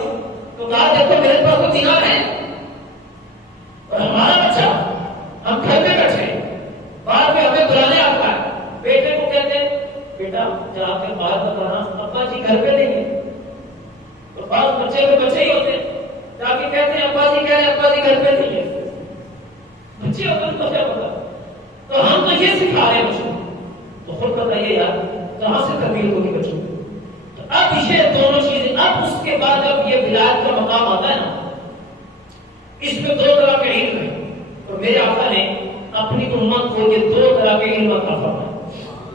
تو کہا دیکھو میرے پاس تو دینار ہے اور ہمارا بچہ، ہم گھر میں بیٹھے ہیں، بعد میں ہمیں بلانے آتا ہے. بیٹے کو کہتے ہیں بیٹا جا کے بات بتانا، ابا جی گھر پہ نہیں ہے. تو بعض بچے کو بچے ہی ہوتے ہیں، جا کے کہتے ہیں ابا جی کہہ رہے ابا جی گھر پہ نہیں ہے. بچے ہوتے ہیں تو کیا پتا. تو ہم تو یہ سکھا رہے ہیں بچوں کو. تو خود بتائیے یار کہاں سے تربیت ہوگی بچوں کو. تو اب یہ دونوں چیزیں، اب اس کے بعد جب یہ ولایت کا مقام آتا ہے نا، اس میں دو طرح کے علم ہیں. اور میرے آقا نے اپنی امت کو یہ دو طرح کے علم عطا فرمایا.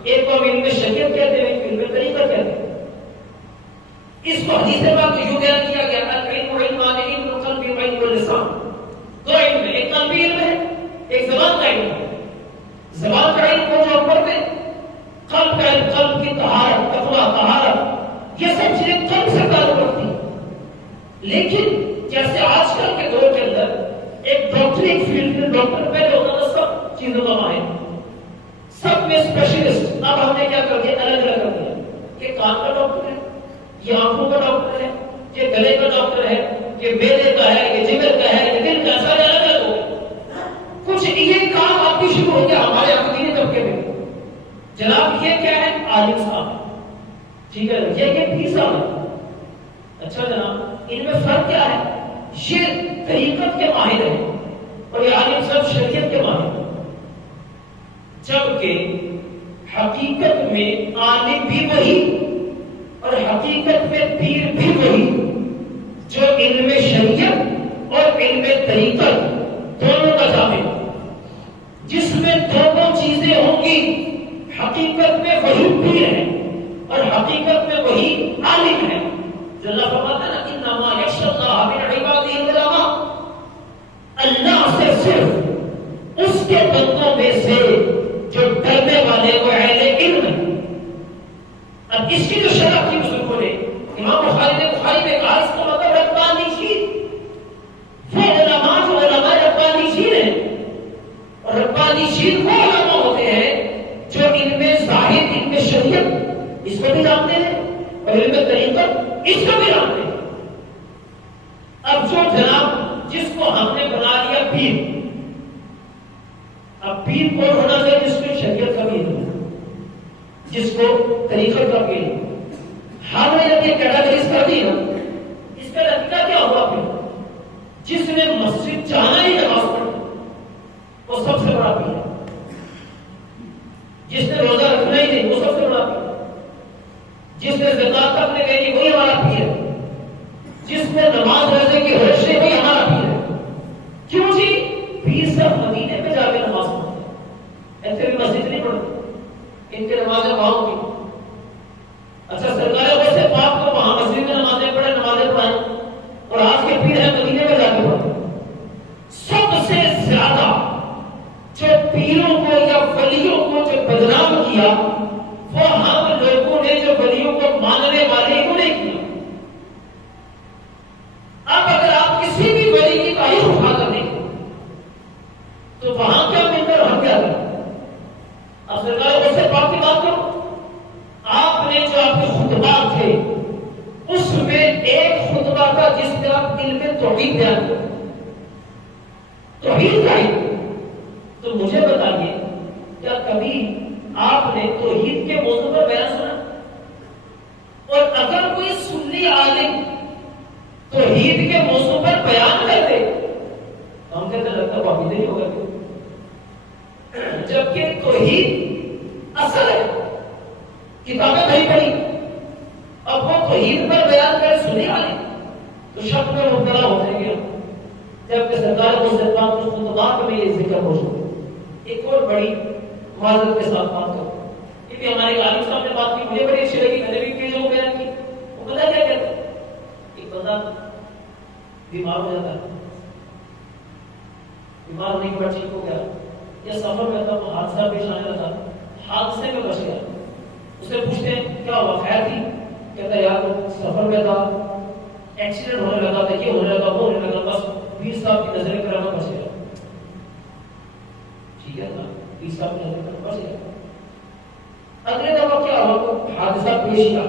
ایک کو ہم علم شریعت کہتے ہیں، ایک علم طریقت کہتے ہیں. اس کو حدیث پاک میں یوں بیان کیا گیا العلم علمان، علم القلب وعلم اللسان. دو علم ہے، ایک قلبی علم ہے، ایک زبان کا علم ہے. زبان کا علم کو جو ہم پڑھتے ہیں، قلب کا علم، قلب کی طہارت، تقویٰ، طہارت، یہ سب چیزیں قلب سے تعلق رکھتی ہیں. لیکن جیسے آج کل کے دور کے اندر ایک ڈاکٹری فیلڈ میں ڈاکٹر پہلے ہوتا تھا سب چیزوں کا ماہر، سب میں اسپیشلسٹ. اب ہم نے کیا کر دیا، الگ الگ کر دیا. یہ کان کا ڈاکٹر ہے، یہ آنکھوں کا ڈاکٹر ہے، یہ گلے کا ڈاکٹر ہے، یہ میدے کا ہے، یہ جگر کا ہے، یہ دل کا. سارے الگ الگ ہو گئے. کچھ یہ کام آپ کی شروع ہو گیا ہمارے عقیدی طبقے میں. جناب یہ کیا ہے، عالم صاحب، ٹھیک ہے، یہ 20 سال ہے. اچھا جناب ان میں فرق کیا ہے، یہ طریقت کے ماہر ہیں اور یہ عالم صاحب شریعت کے ماہر ہیں. جبکہ حقیقت میں عالم بھی وہی اور حقیقت میں پیر بھی وہی جو علم شریعت اور علم طریقت دونوں کا جامع، جس میں دونوں چیزیں ہوں گی. حقیقت میں وہی پیر ہے اور حقیقت میں وہی عالم ہے. اللہ فرماتا ہے نا انما یخشی اللہ من عباده العلماء، اللہ سے صرف اس کے بندوں میں سے جو ڈرنے والے وہ اہل علم ہے. اب اس کی جو شرح کی بزرگوں نے، امام بخاری نے بخاری میں کہا اس کا مطلب ربانی شیر، وہ علماء طریقت کا پیر. ہم نے جب یہ کیٹاگریز کر دی نا، اس کا نتیجہ کیا ہوا؟ پھر جس نے مسجد جانا ہی نماز پڑھی وہ سب سے بڑا پیر ہے. جس نے روزہ رکھنا ہی نہیں وہ سب سے بڑا پیر ہے. جس نے زکات تک نہیں دینی وہی ہمارا پیر ہے. جس نے نماز روزے کی ہوش نہیں وہی ہمارا پیر ہے. کیوں جی؟ پیر صرف مدینے میں جا کے نماز پڑھتے ہیں، ایسے بھی مسجد نہیں پڑھتے. ان کی نمازیں وہاں کی. اچھا سرکار ویسے پاک کو وہاں مسجد میں نمازیں پڑھے، نمازیں پڑھائیں، اور آج کے پیر ہے مدینے میں جا کے پڑھتے. سب سے زیادہ جو پیروں کو یا ولیوں کو جو بدنام کیا وہ ہم لوگوں نے جو ولیوں کو ماننے والے انہوں نے کیا. اب اگر آپ کسی بھی ولی کی تاریخ اٹھا کر دیکھیں تو وہاں کیا ملتا اور ہم کیا کریں؟ اب سرکار ویسے پاک کی بات کرو. آپ نے جو آپ کے خطبات تھے اس میں ایک خطبہ تھا جس میں آپ دل میں توحید بیان کریں، توحید کا ہی. تو مجھے بتائیے کیا کبھی آپ نے توحید کے موضوع پر بیان سنا؟ اور اگر کوئی سنی عالم توحید کے موضوع پر بیان کرتے تو ہم کہتے لگتا واقعی نہیں ہوگا. جبکہ توحید اصل ہے، کتابیں نہیں پڑھی، اب وہ توحید پر بیان کرے سنی عالم تو شک میں مبتلا ہو جائیں گے. جبکہ سرکار کو خطبات میں یہ ذکر ہو چکا. ایک اور بڑی معذرت کے ساتھ بات کروں، کیونکہ ہمارے عالم صاحب نے بات کی مجھے بڑی اچھی لگی، میں نے بھی پیجوں کو بیان کی. وہ پتا کیا کہتے ہیں؟ ایک بندہ بیمار ہو جاتا ہے، بیمار ہونے کے بعد ٹھیک ہو گیا یا سفر میں تھا تو حادثہ پیش آنے لگا، حادثے میں بچ گیا. اسے پوچھتے ہیں کیا ہوا، خیر تھی؟ کہتا ہے یار سفر میں تھا، ایکسیڈنٹ ہونے لگا تھا، یہ ہونے لگا وہ ہونے لگا، بس پیر صاحب کی نظر کرامہ بچ گیا. ٹھیک ہے نا، پیر صاحب کی نظر کرامہ بچ گیا. اگلے دفعہ کیا ہوا تو حادثہ پیش آیا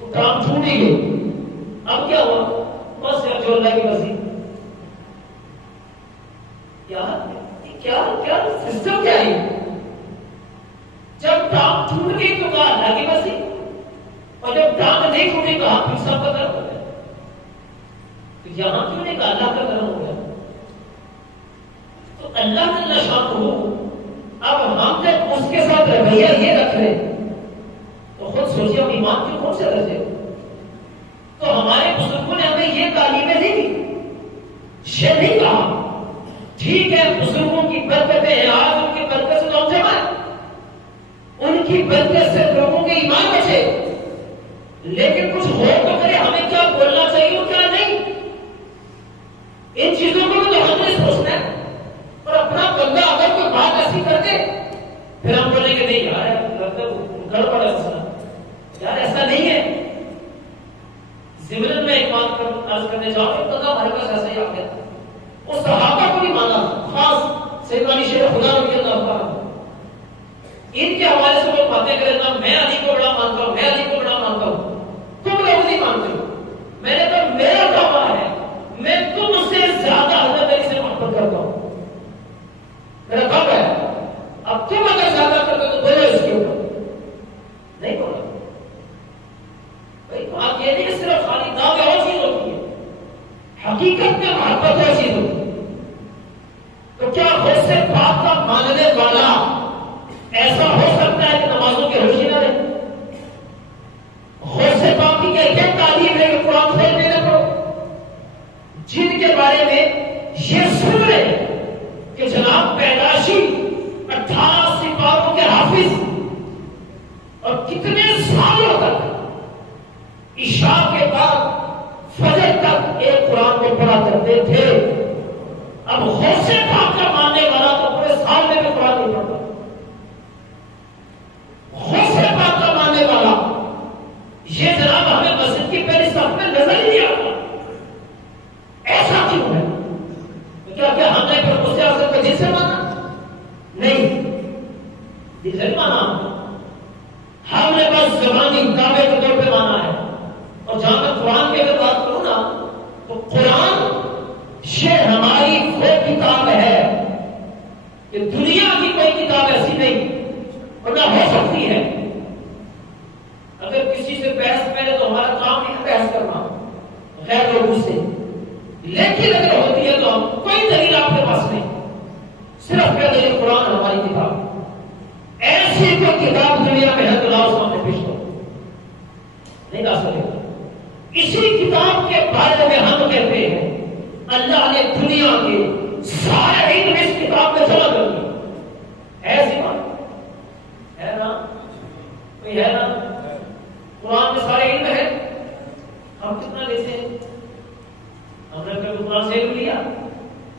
تو کام چھوٹ ہی گئی. اب کیا ہوا؟ بس یار جو اللہ کی مرضی. کیا سسٹم کیا ہے؟ جب ٹانگ ٹوٹ گئی تو کہا اللہ کی مرضی، اور جب ٹانگ نہیں ٹوٹی کہا پھر سب کا کرم ہو گیا. تو یہاں کیوں نہیں کہا اللہ کا کرم ہو گیا؟ تو اللہ جل شانہ ہو اب ہم جب اس کے ساتھ رویہ یہ رکھ رہے تو خود سوچیے ہم ایمان کے کون سے درجے. تو ہمارے بزرگوں نے ہمیں یہ تعلیمیں نہیں دی، یہ نہیں کہا ٹھیک ہے بزرگوں کی برکتیں ہیں، آج ان کی برکت سے تو ہم جمع ہیں، ان کی برکت سے لوگوں کے ایمان بچے، لیکن کچھ ہو تو کرے ہمیں کیا بولنا چاہیے اور کیا نہیں. ان چیزوں کو تو ہم نے سوچنا ہے. اور اپنا بندہ اگر کوئی بات ایسی کر دے پھر ہم بولیں کہ نہیں یار گڑبڑ ہے مسئلہ، یار ایسا نہیں ہے. ضمن میں ایک بات عرض کرنے جاؤں ایک بندہ ہمارے پاس ایسا ہی آ گیا، وہ صحابہ کو نہیں مانا، خاص سیدنا شیخ خدا رضی اللہ عنہ ان کے حوالے سے لوگ باتیں کرے تھا، میں علی کو بڑا مانتا ہوں، میں علی کو بڑا مانتا ہوں، تم لوگ نہیں مانتے ہو. میں نے کہا میرا دعویٰ ہے میں تم سے زیادہ حضرت علی سے محبت کرتا ہوں. میرا کب ہے اب تم اگر زیادہ کرتے تو بولو اس کے اوپر. نہیں بولا بھائی بات یہ نہیں صرف خالی دعوے اور چیز ہوتی ہے، حقیقت میں محبت اور چیز ہوتی ہے. تو کیا غوث پاک کا ماننے والا ایسا ہو سکتا ہے کہ نمازوں کے ہوشی نہ رہے؟ غوث پاک کی کیا یہ تعلیم ہے کہ قرآن کھول کے نہ پڑھو؟ جن کے بارے میں یہ سن رہے کہ جناب پیدائشی 18 سپاروں کے حافظ اور کتنے سالوں تک عشاء کے بعد فجر تک ایک قرآن کو پڑھا کرتے تھے. اب غوث پاک کا ماننے والا تو پورے سال میں بھی قرآن نہیں پڑھتا. غوث پاک کا ماننے والا یہ جناب ہمیں مسجد کی پہلی صف میں نظر ہی نہیں آتا. ایسا کیوں ہے؟ کیا ہم نے پھر غوث اعظم کو دل سے مانا؟ نہیں، دل سے مانا ہم نے بس زبانی دعوے کے طور پہ مانا ہے. اور جہاں میں قرآن کی اگر بات کروں نا تو قرآن یہ ہماری وہ کتاب ہے کہ دنیا کی کوئی کتاب لیکن اگر ہوتی ہے تو ہم کوئی دلیل آپ کے پاس نہیں، صرف کہہ دیں قرآن ہماری کتاب، ایسی کوئی کتاب دنیا میں ہے تو لاؤ سامنے پیش کرو، نہیں لا سکے۔ اسی کتاب کے بارے میں ہم کہتے ہیں اللہ نے دنیا کے سارے علم اس کتاب میں جمع کر دیے، ایسی بات ہے نا؟ کوئی ہے نا؟ قرآن میں سارے علم ہے، ہم کتنا لیتے ہیں؟ ہم نے اپنے قرآن سے علم لیا،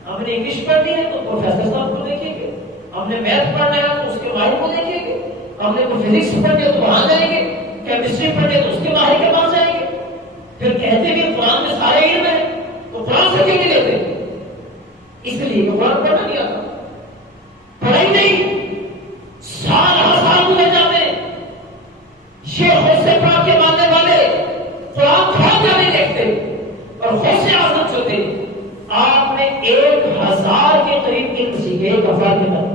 ہم نے انگلش پڑھ لی ہے تو پروفیسر صاحب کو دیکھیں گے، ہم نے میتھ پڑھنا ہے تو اس کے ماہر کو دیکھیں گے، ہم نے فزکس پڑھنے تو وہاں جائیں گے، کیمسٹری پڑھنے تو اس کے ماہر کے پاس جائیں گے، پھر کہتے کہ قرآن میں سارے علم ہے تو قرآن سے کیوں نہیں لیتے؟ اس لیے کہ قرآن پڑھنا نہیں آتا، پڑھا ہی نہیں، سال ہر سال گزر جاتے ہیں، شیخ سے پڑھ کے ماننے والے قرآن کھا کر نہیں دیکھتے، اور غوث اعظم جو تھے آپ نے 1000 کے قریب علم سیکھے، 1000 کے قریب،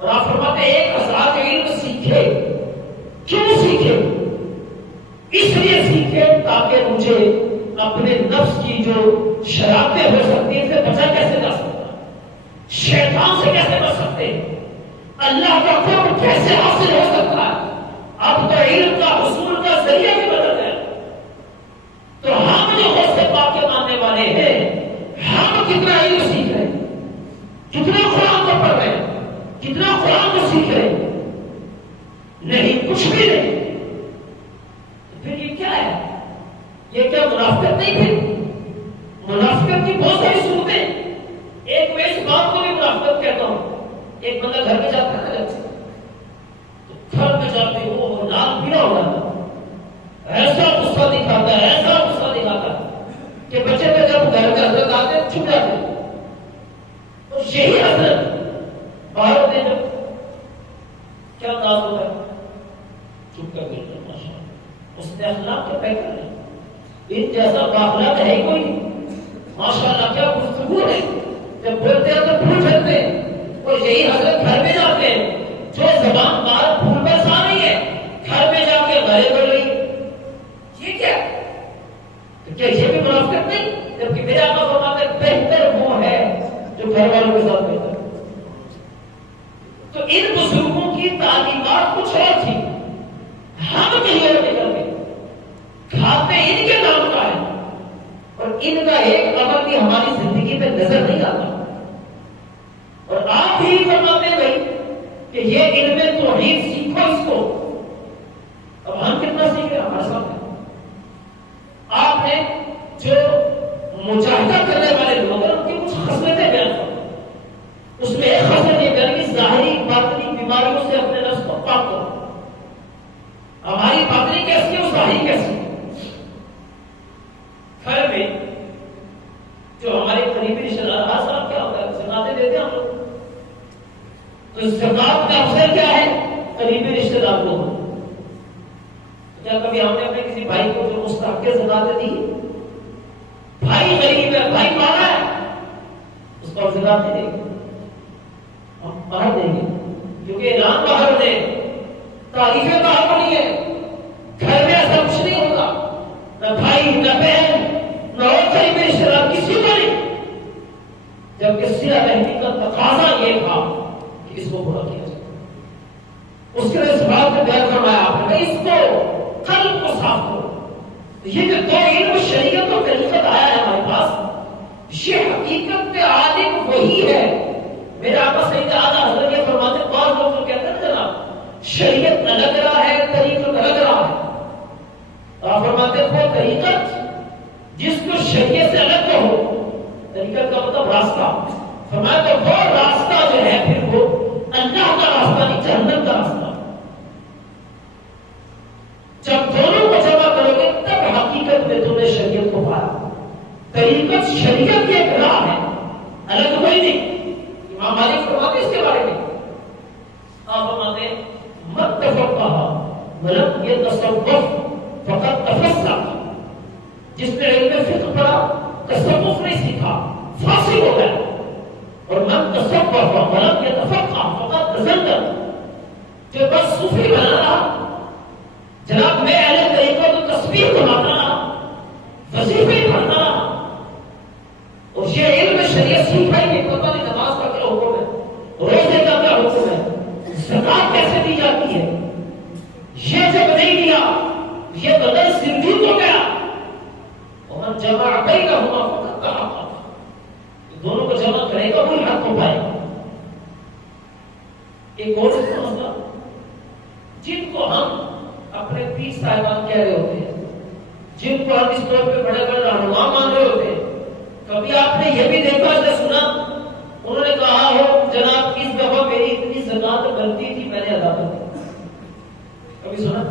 اور آپ فرماتے ہیں 1000 کے علم سیکھے، کیوں سیکھے؟ اس لیے سیکھے تاکہ مجھے اپنے نفس کی جو شرارتیں ہو سکتی ہیں سے بچا کیسے جا سکتا، شیطان سے کیسے بچ سکتے ہیں، اللہ کا قرب کیسے حاصل ہو سکتا ہے۔ اب تو علم کا حصول کا ذریعہ بھی بدل گیا، تو ہم جو غوث پاک کے ماننے والے ہیں ہم کتنا علم سیکھ رہے ہیں، کتنا قرآن کو پڑھ رہے ہیں، کتنا قرآن کو سیکھ رہے ہیں؟ نہیں، کچھ بھی نہیں۔ تو پھر یہ کیا ہے؟ یہ کیا منافقت نہیں تھی؟ منافقت کی بہت ساری صورتیں، ایک میں اس بات کو بھی منافقت کہتا ہوں، ایک بندہ گھر میں جاتا ہے نا، تو گھر میں جاتے وہ نام پینا ہو جاتا، ایسا غصہ دکھاتا ہے، ایسا غصہ دکھاتا ہے کہ بچے پہ جب گھر میں حضرت آتے ہیں چھپ جاتے ہیں، تو یہی حضرت باہر ہوتے ہیں کیا انداز ہوتا ہے؟ چپ کر کے ماشاء اللہ، اس نے اخلاق کے پیکر ہے، ان جیسا باخلاق ہے کوئی نہیں، ماشاء اللہ کیا گفتگو ہے، جب بولتے ہیں تو پھول پھیلتے ہیں، اور یہی حضرت گھر میں جاتے ہیں جو زبان بار پھول برس آ رہی ہے، گھر میں جا کے گھرے بڑھ رہی ہے، یہ کیا؟ تو کیا یہ بھی منافقت نہیں؟ جبکہ میرے آقا فرماتے ہیں بہتر وہ ہے جو گھر والوں کے ساتھ بہتر۔ تو ان بزرگوں کی تعلیمات کچھ اور تھی، ہم کہیں اور نکل گئے، کھاتے ان کے نام کا ہے، اور ان کا ایک عمل بھی ہماری زندگی میں نظر نہیں آتا، اور آپ ہی فرماتے ہیں بھائی کہ یہ علم توحید سیکھو اس کو۔ اب ہم کتنا سیکھ رہے ہیں؟ ہمارے سامنے آپ نے جو مجاہدہ کرنے والے لوگ ہیں ان کی کچھ خصلتیں بیان کرو، اس میں ایک خصلت یہ بیان کی ظاہری باطنی بیماریوں سے اپنے نفس کو پاک کرو۔ ہماری باطنی کیسی ہے، ظاہری کیسی ہے؟ گھر میں جو ہمارے قریبی رشتے دار، ہر سال کیا ہوتا ہے زکاتیں دیتے ہیں ہم لوگ، تو زکات کا افضل کیا ہے؟ قریبی رشتے دار کو۔ کیا کبھی ہم نے اپنے کسی بھائی کو جو مستحق کے زکاتیں دی؟ بھائی غریب ہے، بھائی مارا ہے، اس کو زکات نہیں دیں گے، ہم باہر دیں گے، کیونکہ اعلان باہر دیں، تعریفیں باہر پڑی ہے، گھر میں ایسا کچھ نہیں ہوگا، نہ بھائی نہ بہن نہ اور قریبی رشتے دار، کسی کو نہیں، جبکہ صلہ رحمی کا تقاضا یہ تھا کہ اس کو پورا کیا جائے۔ اس کے لیے اس بات کو بیان فرمایا آپ نے، اس کو قلب کو صاف کرو۔ یہ جو دو علم شریعت اور طریقت آیا ہے ہمارے پاس، یہ حقیقت میں عالم وہی ہے۔ میرے آقا سید اعلیٰ حضرت یہ فرماتے ہیں، بعض لوگ جو کہتے ہیں نا جناب شریعت الگ رہا ہے، طریقت الگ رہا ہے، آپ فرماتے ہیں وہ طریقت جس کو شریعت سے الگ ہو، طریقت کا مطلب راستہ، فرمایا تو وہ راستہ جو ہے پھر وہ اللہ کا راستہ نہیں، جہنم کا راستہ۔ جب دونوں کو جمع کرو گے تب حقیقت میں تم نے شریعت کو پایا۔ طریقت شریعت کی ایک راہ ہے، الگ کوئی نہیں۔ امام مالک فرماتے اس کے بارے میں، آپ فرماتے ہیں مت تفقہ ولم یتصوف فقط تفسق، جس نے علم فقہ پڑھا تصوف نہیں سیکھا فاسق ہو گیا، اور من تصوف ولم یتفقہ فقط تزندق، جو بس صوفی بنا رہا، جناب میں اہل طریقہ تو تسبیح بناتا رہا، وظیفے پڑھتا رہا، بینہما فقط حقا، دونوں کو جمع کرے گا وہی حق کو پائے گا۔ ایک اور مسئلہ جن کو ہم اپنے پیر صاحبان کہہ رہے ہوتے ہیں، جن کو ہم اس طور پہ بڑے بڑے رہنما مان رہے ہوتے ہیں، کبھی آپ نے یہ بھی دیکھا یا سنا انہوں نے کہا ہو جناب اس دفعہ میری اتنی زکات بنتی تھی میں نے ادا کر دی؟ کبھی سنا؟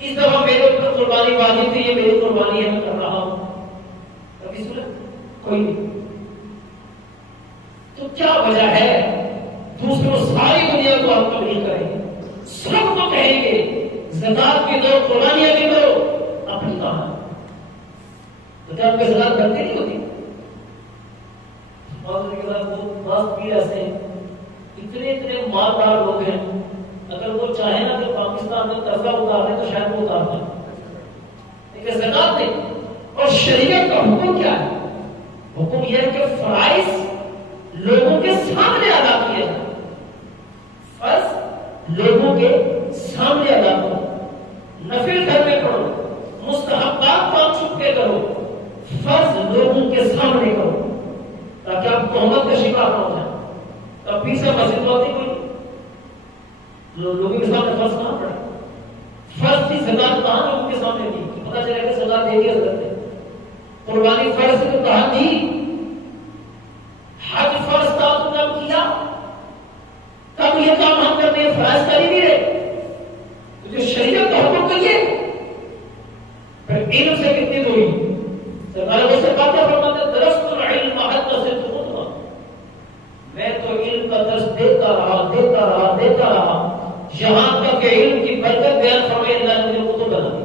اس دفعہ میرے اوپر قربانی واجب تھی، یہ میری قربانی ہے میں کر رہا ہوں، کبھی سنا؟ کوئی نہیں۔ تو کیا وجہ ہے؟ دوسروں ساری دنیا کو آپ تبلیغ کریں گے، سب کو کہیں گے زکات بھی دو، قربانیاں بھی دو، اپنی کہاں زکات پہ زکات بنتی نہیں ہوتی؟ بھی ایسے اتنے اتنے مالدار لوگ ہیں، اگر وہ چاہیں نا کہ پاکستان میں قرضہ اتار دیں تو شاید وہ اتار دیں، لیکن زکات نہیں۔ اور شریعت کا حکم کیا ہے؟ حکم یہ ہے کہ فرائض لوگوں کے سامنے ادا کیے جائیں، فرض لوگوں کے سامنے ادا کرو، نفل گھر میں پڑھو، مستحبات کام چھپ کے کرو، فرض لوگوں کے سامنے کرو تاکہ آپ تہمت کا شکار نہ ہو جائیں۔ تب بھی سے مسجد تو ہوتی کوئی لوگوں کے سامنے فرض کہاں پڑا؟ فرض کی زکات کہاں لوگوں کے سامنے دی کہ پتہ چلے کہ زکات دے دیا حضرت نے؟ قربانی فرض سے تو کہا دی، حج فرض تھا تو کب کیا؟ کب یہ کام ہم کرتے ہیں؟ فرائض کر ہی نہیں رہے، تو جو شریعت کا حکم کہیے پھر علم سے کتنی دوری؟ سرکار وہ سے باتیں فرماتے ہیں درست العلم حد سے خطبہ، میں تو علم کا درس دیتا رہا یہاں تک کہ علم کی برکت بیان فرمائے اللہ نے مجھے کتب بنا دی۔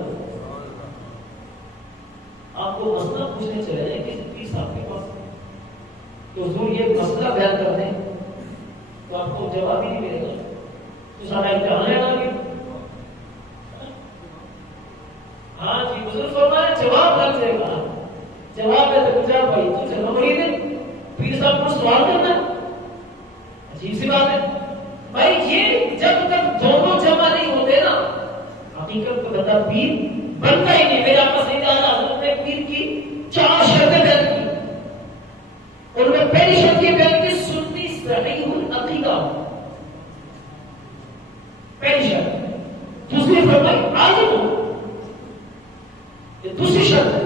آپ کو مسئلہ پوچھنے چلے جائیں کسی پیر صاحب کے پاس تو حضور یہ مسئلہ بیان کر دیں تو آپ کو جواب ہی نہیں ملے گا، تو سارا امتحان ہے آگے۔ ہاں جی بزرگ فرمایا جواب لگ جائے گا، جواب ہے تو پوچھا بھائی تو چلو وہی دے پیر صاحب کو سوال کرنا ہے، عجیب سی بات ہے بھائی۔ یہ جب تک دونوں جمع نہیں ہوتے نا حقیقت کو بندہ پیر بنتا ہی نہیں۔ میرا آقا سید اعلیٰ حضرت نے پیر کی 4 شرطیں بیان کی، ان میں پہلی شرط یہ بیان کی سنی صحیح العقیدہ، پہلی شرط۔ دوسری فرمائی عالم ہو، یہ دوسری شرط ہے۔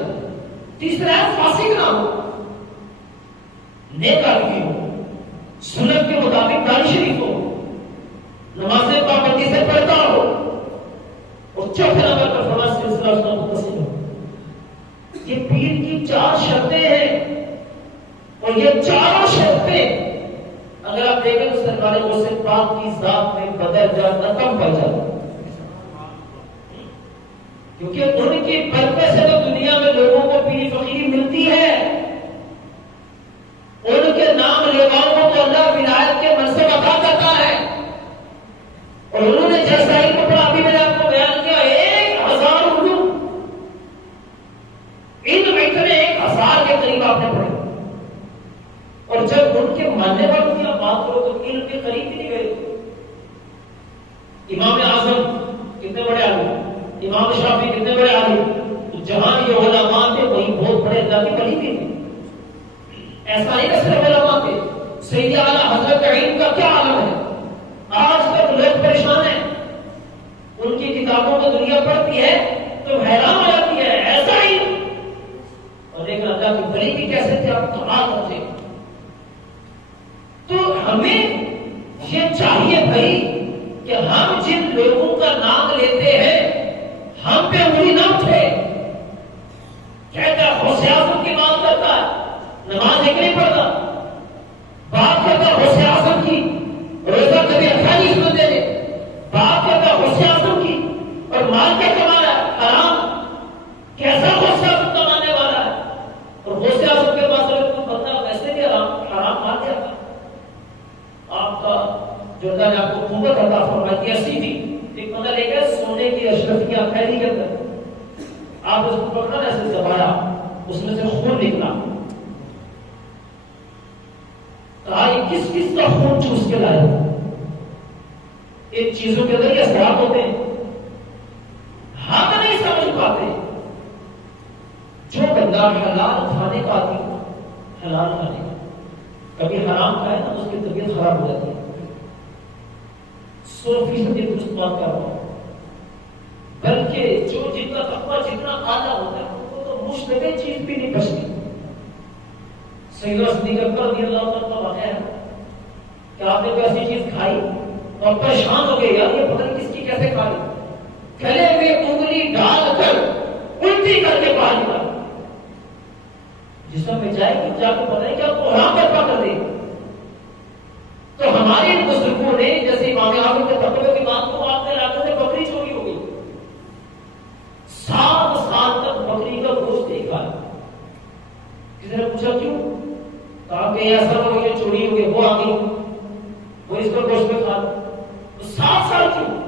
تیسرا ہے فاسق نہ ہو، نیک آدمی ہو، سنت کے مطابق داڑھی شریف ہو، نمازیں پابندی سے پڑھتا ہو، اور چوتھے نمبر پر فرمان سلسلہ اس کا متصل ہو۔ یہ پیر کی 4 شرطیں ہیں، اور یہ چاروں شرطیں اگر آپ دیکھیں تو سرکار غوث پاک کی ذات میں بدل جاتا کم پڑ جاتا، کیونکہ ان کی برکت سے تو دنیا میں لوگوں کو پیر فقیری ملتی ہے، ان کے نام لیواؤں کو اللہ ولایت کے منصب عطا کرتا ہے، اور انہوں نے جیسا ہی کپڑا ابھی میں نے آپ کو بیان کیا 1000 علوم، علم اتنے 1000 کے قریب آپ نے پڑھے، اور جب ان کے ماننے والوں کی آپ بات کرو تو علم کے قریب ہی نہیں گئے۔ امام اعظم کتنے بڑے عالم، امام شافعی کتنے بڑے عالم، جہاں یہ علماء تھے وہی بہت بڑے اللہ کے ولی تھے۔ ایسا نہیں کہ صرف علماء تھے، سید اعلیٰ حضرت علم کا کیا عالم ہے، آج تک لوگ پریشان ہیں، ان کی کتابوں کو دنیا پڑھتی ہے تو حیران ہو جاتی ہے، ایسا ہی اور لیکن اللہ کی ولی بھی کیسے تھے آپ کمال کرتے۔ تو ہمیں یہ چاہیے بھائی کہ ہم جن لوگوں کا نام لیتے ہیں ہم پہ انگلی نہ اٹھے۔ کہتا ہے غوث اعظم کی بات کرتا ہے، نماز ایک نہیں پڑھتا، بات کرتا ہے غوث اعظم کی، روزہ کبھی 28 بندے نے، بات کرتا ہے غوث اعظم کی، اور مال کیا کمایا حرام، کیسا غوث اعظم کمانے والا ہے، اور غوث اعظم کے پاس اگر کوئی بندہ ویسے بھی حرام کھا گیا تھا، آپ کا جو اللہ نے آپ کو قوت عطا فرمائی ایسی تھی، ایک بندہ لے کر سونے کی اشرفیاں پھیلی کے اندر آپ اس کو پکڑا ایسے دبایا، اس میں سے خون نکلا، کہا یہ کس کس کا خون چوس کے لائے؟ ان چیزوں کے اندر یہ اثرات ہوتے ہیں، ہم نہیں سمجھ پاتے۔ جو بندہ مقدار حلال کھانے کا عادی ہو، حلال کھانے کا، کبھی حرام کھائے نا اس کی طبیعت خراب ہو جاتی ہے۔ 100% یہ درست بات کر رہا ہوں، بلکہ جو جن کا تقویٰ جتنا اعلیٰ ہوتا ہے ان کو تو مشتبہ چیز بھی نہیں بچتی۔ سیدنا صدیق اکبر رضی اللہ عنہ کا واقعہ ہے کہ آپ نے کوئی ایسی چیز کھائی اور پریشان ہو گئے، یار یہ پتہ نہیں کس کی کیسے کھا لی، گلے میں انگلی ڈال کر الٹی کر کے باہر نکالی، جسم میں جائے گی جا کے پتہ نہیں کیا تو حرام برپا کر دے گی۔ تو ہمارے بزرگوں نے جیسے امام اعظم کے تقوی کی بات کو آپ نے علاقے سے بکری چوری ہو گئی، 7 سال تک بکری کا گوشت نہیں کھایا۔ کسی نے پوچھا کیوں؟ کہا کہ ایسا ہو گیا چوری ہو گئی، وہ آ گئی وہ اس کو گوشت میں کھا تو 7 سال کیوں؟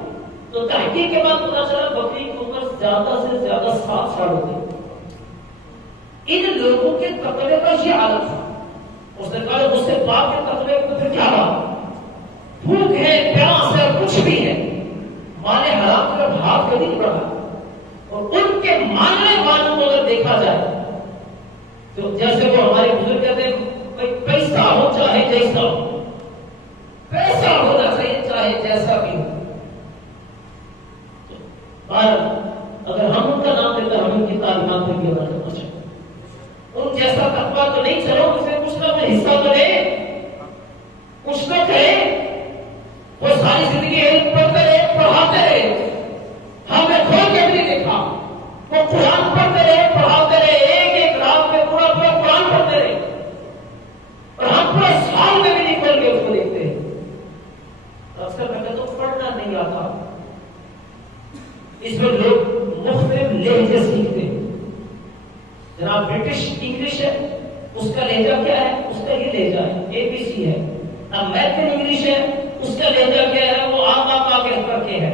تو تحقیق کے بعد پتا چلا بکری کی عمر زیادہ سے زیادہ 7 سال ہوتی ہے۔ ان لوگوں کے تقوی کا یہ حالت تھا۔ اس نے کہا مجھ سے پاک کے تقوی کو پھر کیا بات، بھوک ہے پیاس ہے کچھ بھی ہے، مال حرام کی طرف ہاتھ کبھی نہیں بڑھا۔ اور ان کے ماننے والوں کو اگر دیکھا جائے تو جیسے وہ ہمارے بزرگ کہتے ہیں پیسہ ہو چاہے جیسا ہو، پیسہ ہونا چاہیے چاہے جیسا بھی ہو۔ اگر ہم ان کا نام لیتے ہم ان کی تعلیمات پہ بھی عمل کرنا چاہیے۔ ان جیسا تقویٰ تو نہیں، چلو اس میں کچھ نہ کوئی حصہ تو لے، کچھ تو کرے۔ وہ ساری زندگی علم پڑھتے رہے پڑھاتے رہے، ہم نے کھول کے بھی نہیں دیکھا۔ وہ قرآن پڑھتے رہے پڑھاتے رہے، ایک رات میں پورا قرآن پڑھتے رہے، اور ہم پورے سال میں بھی نہیں کھول کے اس کو دیکھتے ہیں۔ اکثر میں تو پڑھنا نہیں آتا، اس میں لوگ مختلف لہجے سیکھتے ہیں۔ جناب برٹش انگلش ہے، اس کا لہجہ کیا ہے؟ اس کا یہ لہجہ ہے، ABC ہے۔ امریکن انگلش ہے، اس کا لہجہ کیا ہے؟ وہ آم کا کر کے ہے۔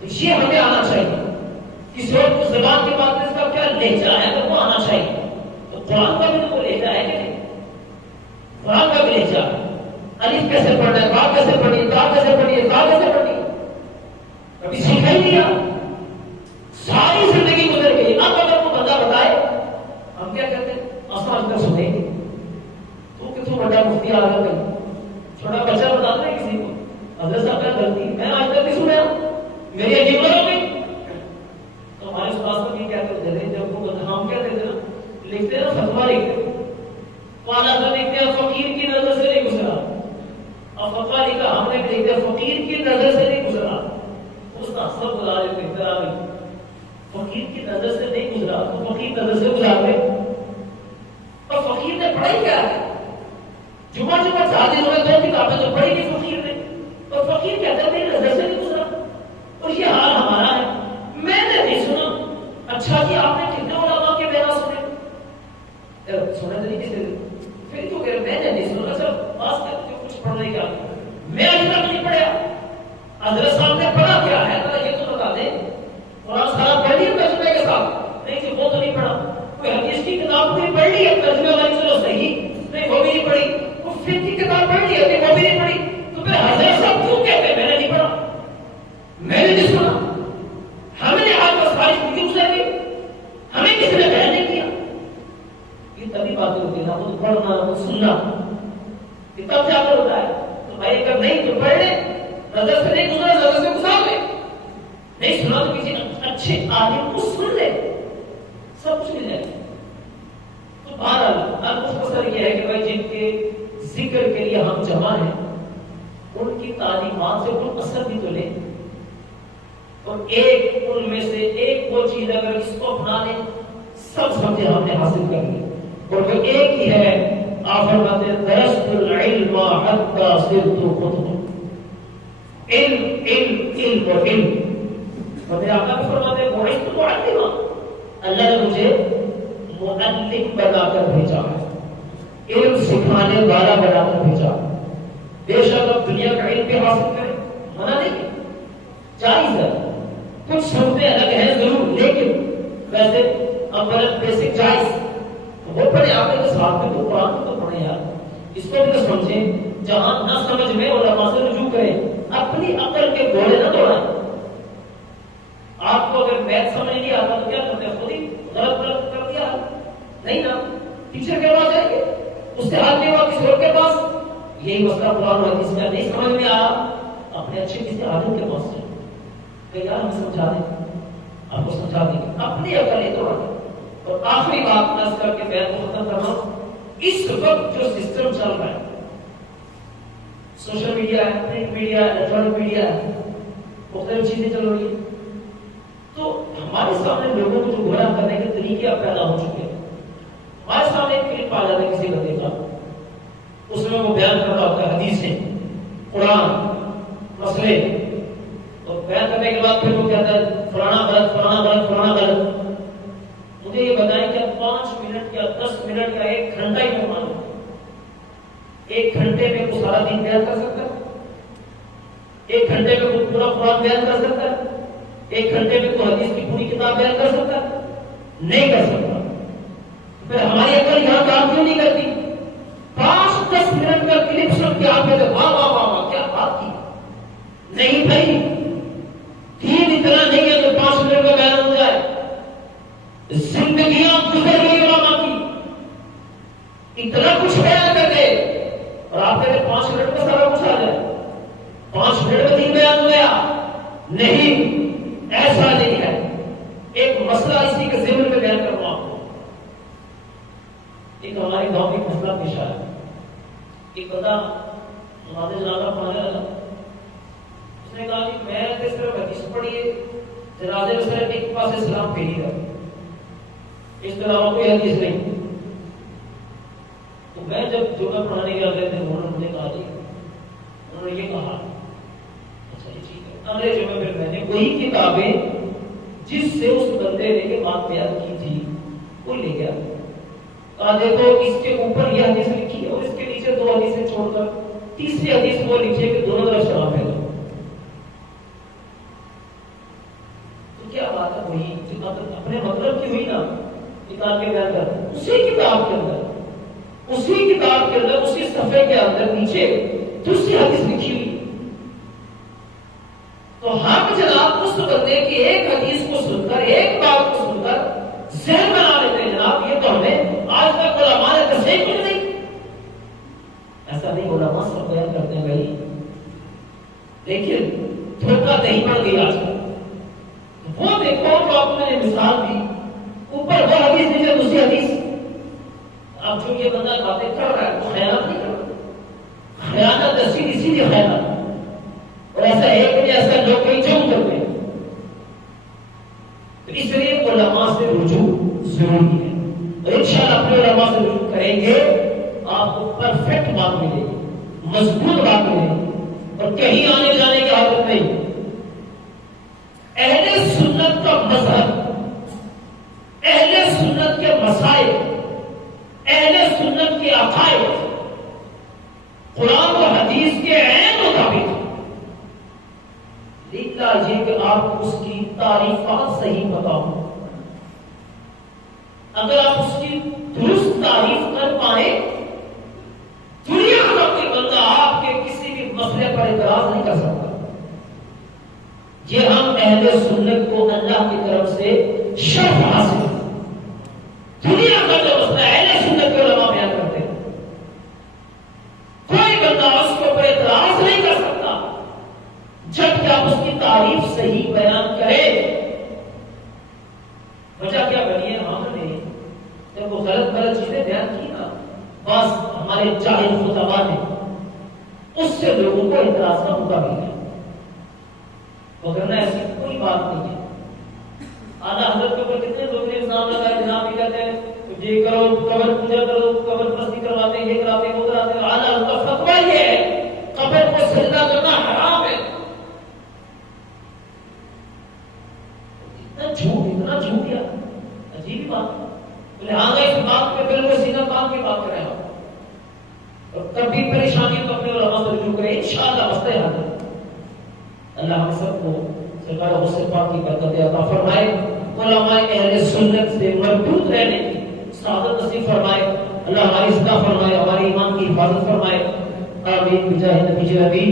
تو یہ ہمیں آنا چاہیے، کسی اور کو زبان کی بات میں اس کا کیا لہجہ ہے تو وہ آنا چاہیے۔ تو قرآن کا بھی تو وہ لہجہ ہے کہ نہیں؟ قرآن کا بھی لہجہ ہے، الف کیسے پڑھنا ہے، با کیسے پڑھنی ہے، تا کیسے پڑھنی ہے، تا کیسے پڑھنی ہے، کبھی سیکھا ہی نہیں۔ ساری زندگی گزر گئی، اب اگر وہ بندہ بتائے ہم کیا کہتے ہیں؟ آسمان پر سنیں گے تو کتوں بڑا مفتی آ گیا بھائی، چھوٹا بچہ بتاتا ہے کسی کو حضرت صاحب کیا غلطی میں آج تک نہیں سنا، میری عجیب ہو گئی۔ تو ہمارے استاد کو یہ کہتے ہوتے تھے جب وہ ہم کہتے تھے نا، لکھتے ہیں نا فتویٰ لکھتے والا تو لکھتے ہیں فقیر کی نظر سے نہیں گزرا، اور فتویٰ لکھا ہم نے لکھتے ہیں فقیر کی نظر سے نہیں گزرا۔ اس کا سب بتا دیتے ہیں فقیر کی نظر سے نہیں گزرا تو فقیر نظر سے گزار دے۔ اور فقیر نے پڑھائی کیا ہے؟ جمعہ 4 دنوں میں 2 کتابیں جو پڑھی تھی فقیر نے، اور فقیر کہتا ہے میری نظر سے نہیں گزرا۔ اور یہ حال ہمارا ہے، میں نے نہیں سنا۔ اچھا جی آپ نے کتنے علماء کے بیان سنے؟ سنے طریقے سے پھر کیوں کہہ رہے میں نے نہیں سنا؟ سر بات کرتے کچھ پڑھنے کا میں ابھی تک نہیں پڑھا، حضرت صاحب نے پڑھا کیا ہے ذرا یہ تو بتا دیں۔ قرآن سارا پڑھ لیا ترجمے کے ساتھ؟ نہیں جی وہ تو نہیں پڑھا۔ کوئی حدیث کی کتاب پوری پڑھ لی ہے ترجمے والی چلو صحیح، نہیں وہ بھی نہیں پڑھی۔ وہ فقہ کی کتاب پڑھ لی ہے نہیں وہ بھی نہیں پڑھی۔ تو پھر حضرت صاحب کیوں کہتے ہیں میں نے نہیں پڑھا، میں نے نہیں سنا؟ ہمیں نے آج بس خارج کیوں سے گئی، ہمیں کسی نے بیان نہیں کیا۔ یہ تبھی باتیں ہوتی ہیں نہ تو پڑھنا نہ تو سننا، یہ تب جا کر ہوتا ہے۔ تو بھائی اگر نہیں تو پڑھ لے، نظر سے نہیں گزرا نظر سے گزار لے، نہیں سنا تو کسی اچھے عالم کو سن لے، سب کچھ مل جائے۔ تو بہرحال مختصر یہ ہے کہ بھائی جن کے ذکر کے لیے ہم جمع ہیں ان کی تعلیمات سے کوئی اثر بھی تو لیں، اور ایک ان میں سے ایک وہ چیز اگر اس کو اپنا لیں سب سمجھے ہم نے حاصل کر لی، اور وہ ایک ہی ہے آپ فرماتے ہیں درست العلم حتی صرت خطبہ، علم علم علم اور علم۔ اور میرے آقا بھی فرماتے ہیں بعثت معلما، اللہ نے مجھے معلم بنا کر بھیجا ہے، علم سکھانے والا بنا کر بھیجا۔ بے شک اب دنیا کا علم بھی حاصل کرے، منع نہیں، جائز ہے، کچھ صورتیں الگ ہیں ضرور، لیکن ویسے اول بیسک جائز وہ پڑھے آپ کے ساتھ میں تو قرآن تو پڑھے یار، اس کو بھی تو سمجھیں، جہاں نہ سمجھ میں علماء سے رجوع کریں، اپنی عقل کے گھوڑے نہ دوڑائیں۔ آپ کو اگر میتھ سمجھ نہیں آتا تو کیا کرتے ہیں، خود ہی غلط غلط کر دیا نہیں نا، ٹیچر کے پاس جائیں گے، اس سے حل نہیں ہوا کسی اور کے پاس. یہی مسئلہ قرآن اور حدیث میں نہیں سمجھ میں آیا، اپنے اچھے کسی عالم کے پاس جائیں کہ یار ہمیں سمجھا دیں، آپ کو سمجھا دیں گے، اپنی عقل یہ توڑ دیں. اور آخری بات نس کر کے بیان کو ختم کرنا، اس وقت جو سسٹم چل رہا ہے، سوشل میڈیا ہے، پرنٹ میڈیا ہے، الیکٹرانک میڈیا ہے، مختلف چیزیں چل رہی ہیں، تو ہمارے سامنے لوگوں کو جو گمراہ کرنے کے طریقے اب پیدا ہو چکے ہیں. ہمارے سامنے ایک کلپ آ جاتا ہے کسی کا دیکھا، اس میں وہ بیان کر رہا ہوتا ہے حدیثیں، قرآن، مسئلے، اور بیان کرنے کے بعد پھر وہ کہتا ہے فلانا غلط، فلانا غلط، فلانا غلط. مجھے یہ بتائیں کہ 5 منٹ یا 10 منٹ یا 1 گھنٹہ ہی میں مانوں، 1 گھنٹے میں کوئی سارا دین بیان کر سکتا ہے؟ 1 گھنٹے میں کوئی پورا قرآن بیان کر سکتا ہے؟ 1 گھنٹے میں کوئی حدیث کی پوری کتاب بیان کر سکتا ہے؟ نہیں کر سکتا. پھر ہماری عقل یہاں کام کیوں نہیں کرتی؟ 5-10 منٹ کا کلپ سن کے آپ کہتے واہ واہ واہ واہ کیا بات کی. نہیں بھائی، دین اتنا نہیں ہے جو 5 منٹ میں بیان ہو جائے. زندگیاں گزر گئی علماء کی، اتنا کچھ بیان کر دے، اور آپ کہتے 5 منٹ میں سارا کچھ آ جائے، 5 منٹ میں دین بیان ہو گیا. نہیں، ایسا نہیں ہے. ایک مسئلہ اسی کے ذمن میں بیان کروں آپ کو. ایک ہماری گاؤں میں مسئلہ پیش آیا. ایک بندہ نماز جنازہ پڑھانے لگا، اس نے کہا کہ میں نے صرف حدیث پڑھی ہے، جنازے میں صرف ایک پاس سلام پھیری گا، اس کے علاوہ کوئی حدیث نہیں. تو میں جب جمعہ پڑھانے گیا تھے انہوں نے مجھے کہا جی، انہوں نے یہ کہا اچھا جی ٹھیک ہے. اگلے جمعے پھر میں نے وہی کتابیں جس سے اس بندے نے یہ بات بیان کی تھی وہ لے گیا. کہا دیکھو اس کے اوپر یہ حدیث لکھی ہے اور اس کے نیچے 2 حدیثیں چھوڑ کر تیسری حدیث وہ لکھی ہے کہ دونوں طرف شراب ہے. تو کیا بات ہے؟ وہی جو اپنے مطلب کی ہوئی نا کتاب کے اندر، اسی کتاب کے اندر اسی صفحے کے اندر نیچے دوسری حدیث لکھی ہوئی. تو ہم جناب اس بندے کی ایک حدیث کو سن کر، ایک بات کو سن کر ذہن بنا لیتے ہیں جناب یہ تو ہمیں آج تک علماء نے تصحیح کی نہیں. ایسا نہیں، علماء سب بیان کرتے ہیں بھائی، لیکن دھوکہ دہی پڑ گئی آج کل. وہ دیکھو جو آپ نے مثال دی، اوپر وہ حدیث نیچے دوسری حدیث. اب جو یہ بندہ باتیں کر رہا ہے وہ خیانت نہیں کر رہا، خیانت ہے سیدھی سیدھی خیانت. اور ایسا ایک نہیں، ایسا لوگ کئی جم کرتے ہیں. تو اس لیے علماء سے رجوع ضروری ہے، اور انشاءاللہ اپنے علماء سے رجوع کریں گے آپ کو پرفیکٹ بات ملے گی، مضبوط بات ملے گی، اور کہیں آنے جانے کی عادت نہیں. اہل سنت کا مذہب، اہل سنت کے مسائل، اہل سنت کے عقائد قرآن و حدیث کے عین مطابق. لیکن یہ کہ آپ کو اس کی تعریفات صحیح پتا ہو، اگر آپ اس کی درست تعریف کر پائیں، دنیا کا کوئی بندہ آپ کے کسی بھی مسئلے پر اعتراض نہیں کر سکتا. یہ ہم اہل سنت کو اللہ کی طرف سے شرف حاصل ہے. دنیا کا جو مسئلہ اہل سنت کے علماء بیان کرتے ہیں، کوئی بندہ اس کے اوپر اعتراض نہیں کر سکتا جب کہ آپ اس کی تعریف صحیح بیان کریں. وجہ کیا بنی ہے؟ ہم نے جب وہ غلط چیزیں بیان کی نا، بس ہمارے جاہل خطبہ نے اس سے لوگوں کو اعتراض کا موقع ملا. وگرنہ ایسی کوئی بات نہیں ہے. اعلیٰ حضرت کے اوپر کتنے لوگ نے الزام لگائے، جناب یہ کہتے ہیں یہ کرو، قبر پوجا کرو، قبر پرستی کرواتے ہیں، یہ کراتے ہیں، وہ کراتے ہیں. اعلیٰ حضرت کا فتویٰ یہ ہے قبر کو سجدہ کرنا حرام ہے. اتنا جھوٹ دیا، عجیب بات. لہٰذا اس بات پہ بالکل سینہ تان کی بات کریں اور کبھی پریشانی تو اپنے علماء سے رجوع کریں، انشاءاللہ مسئلہ حل ہے. اللہ ہم سب کو سرکار حسن پاک کی برکت عطا فرمائے، علماء اہل سنت سے مربوط رہنے کی سعادت نصیب فرمائے. اللہ ہماری اصلاح فرمائے، ہمارے ایمان کی حفاظت فرمائے. آمین بجاہ نبی نبی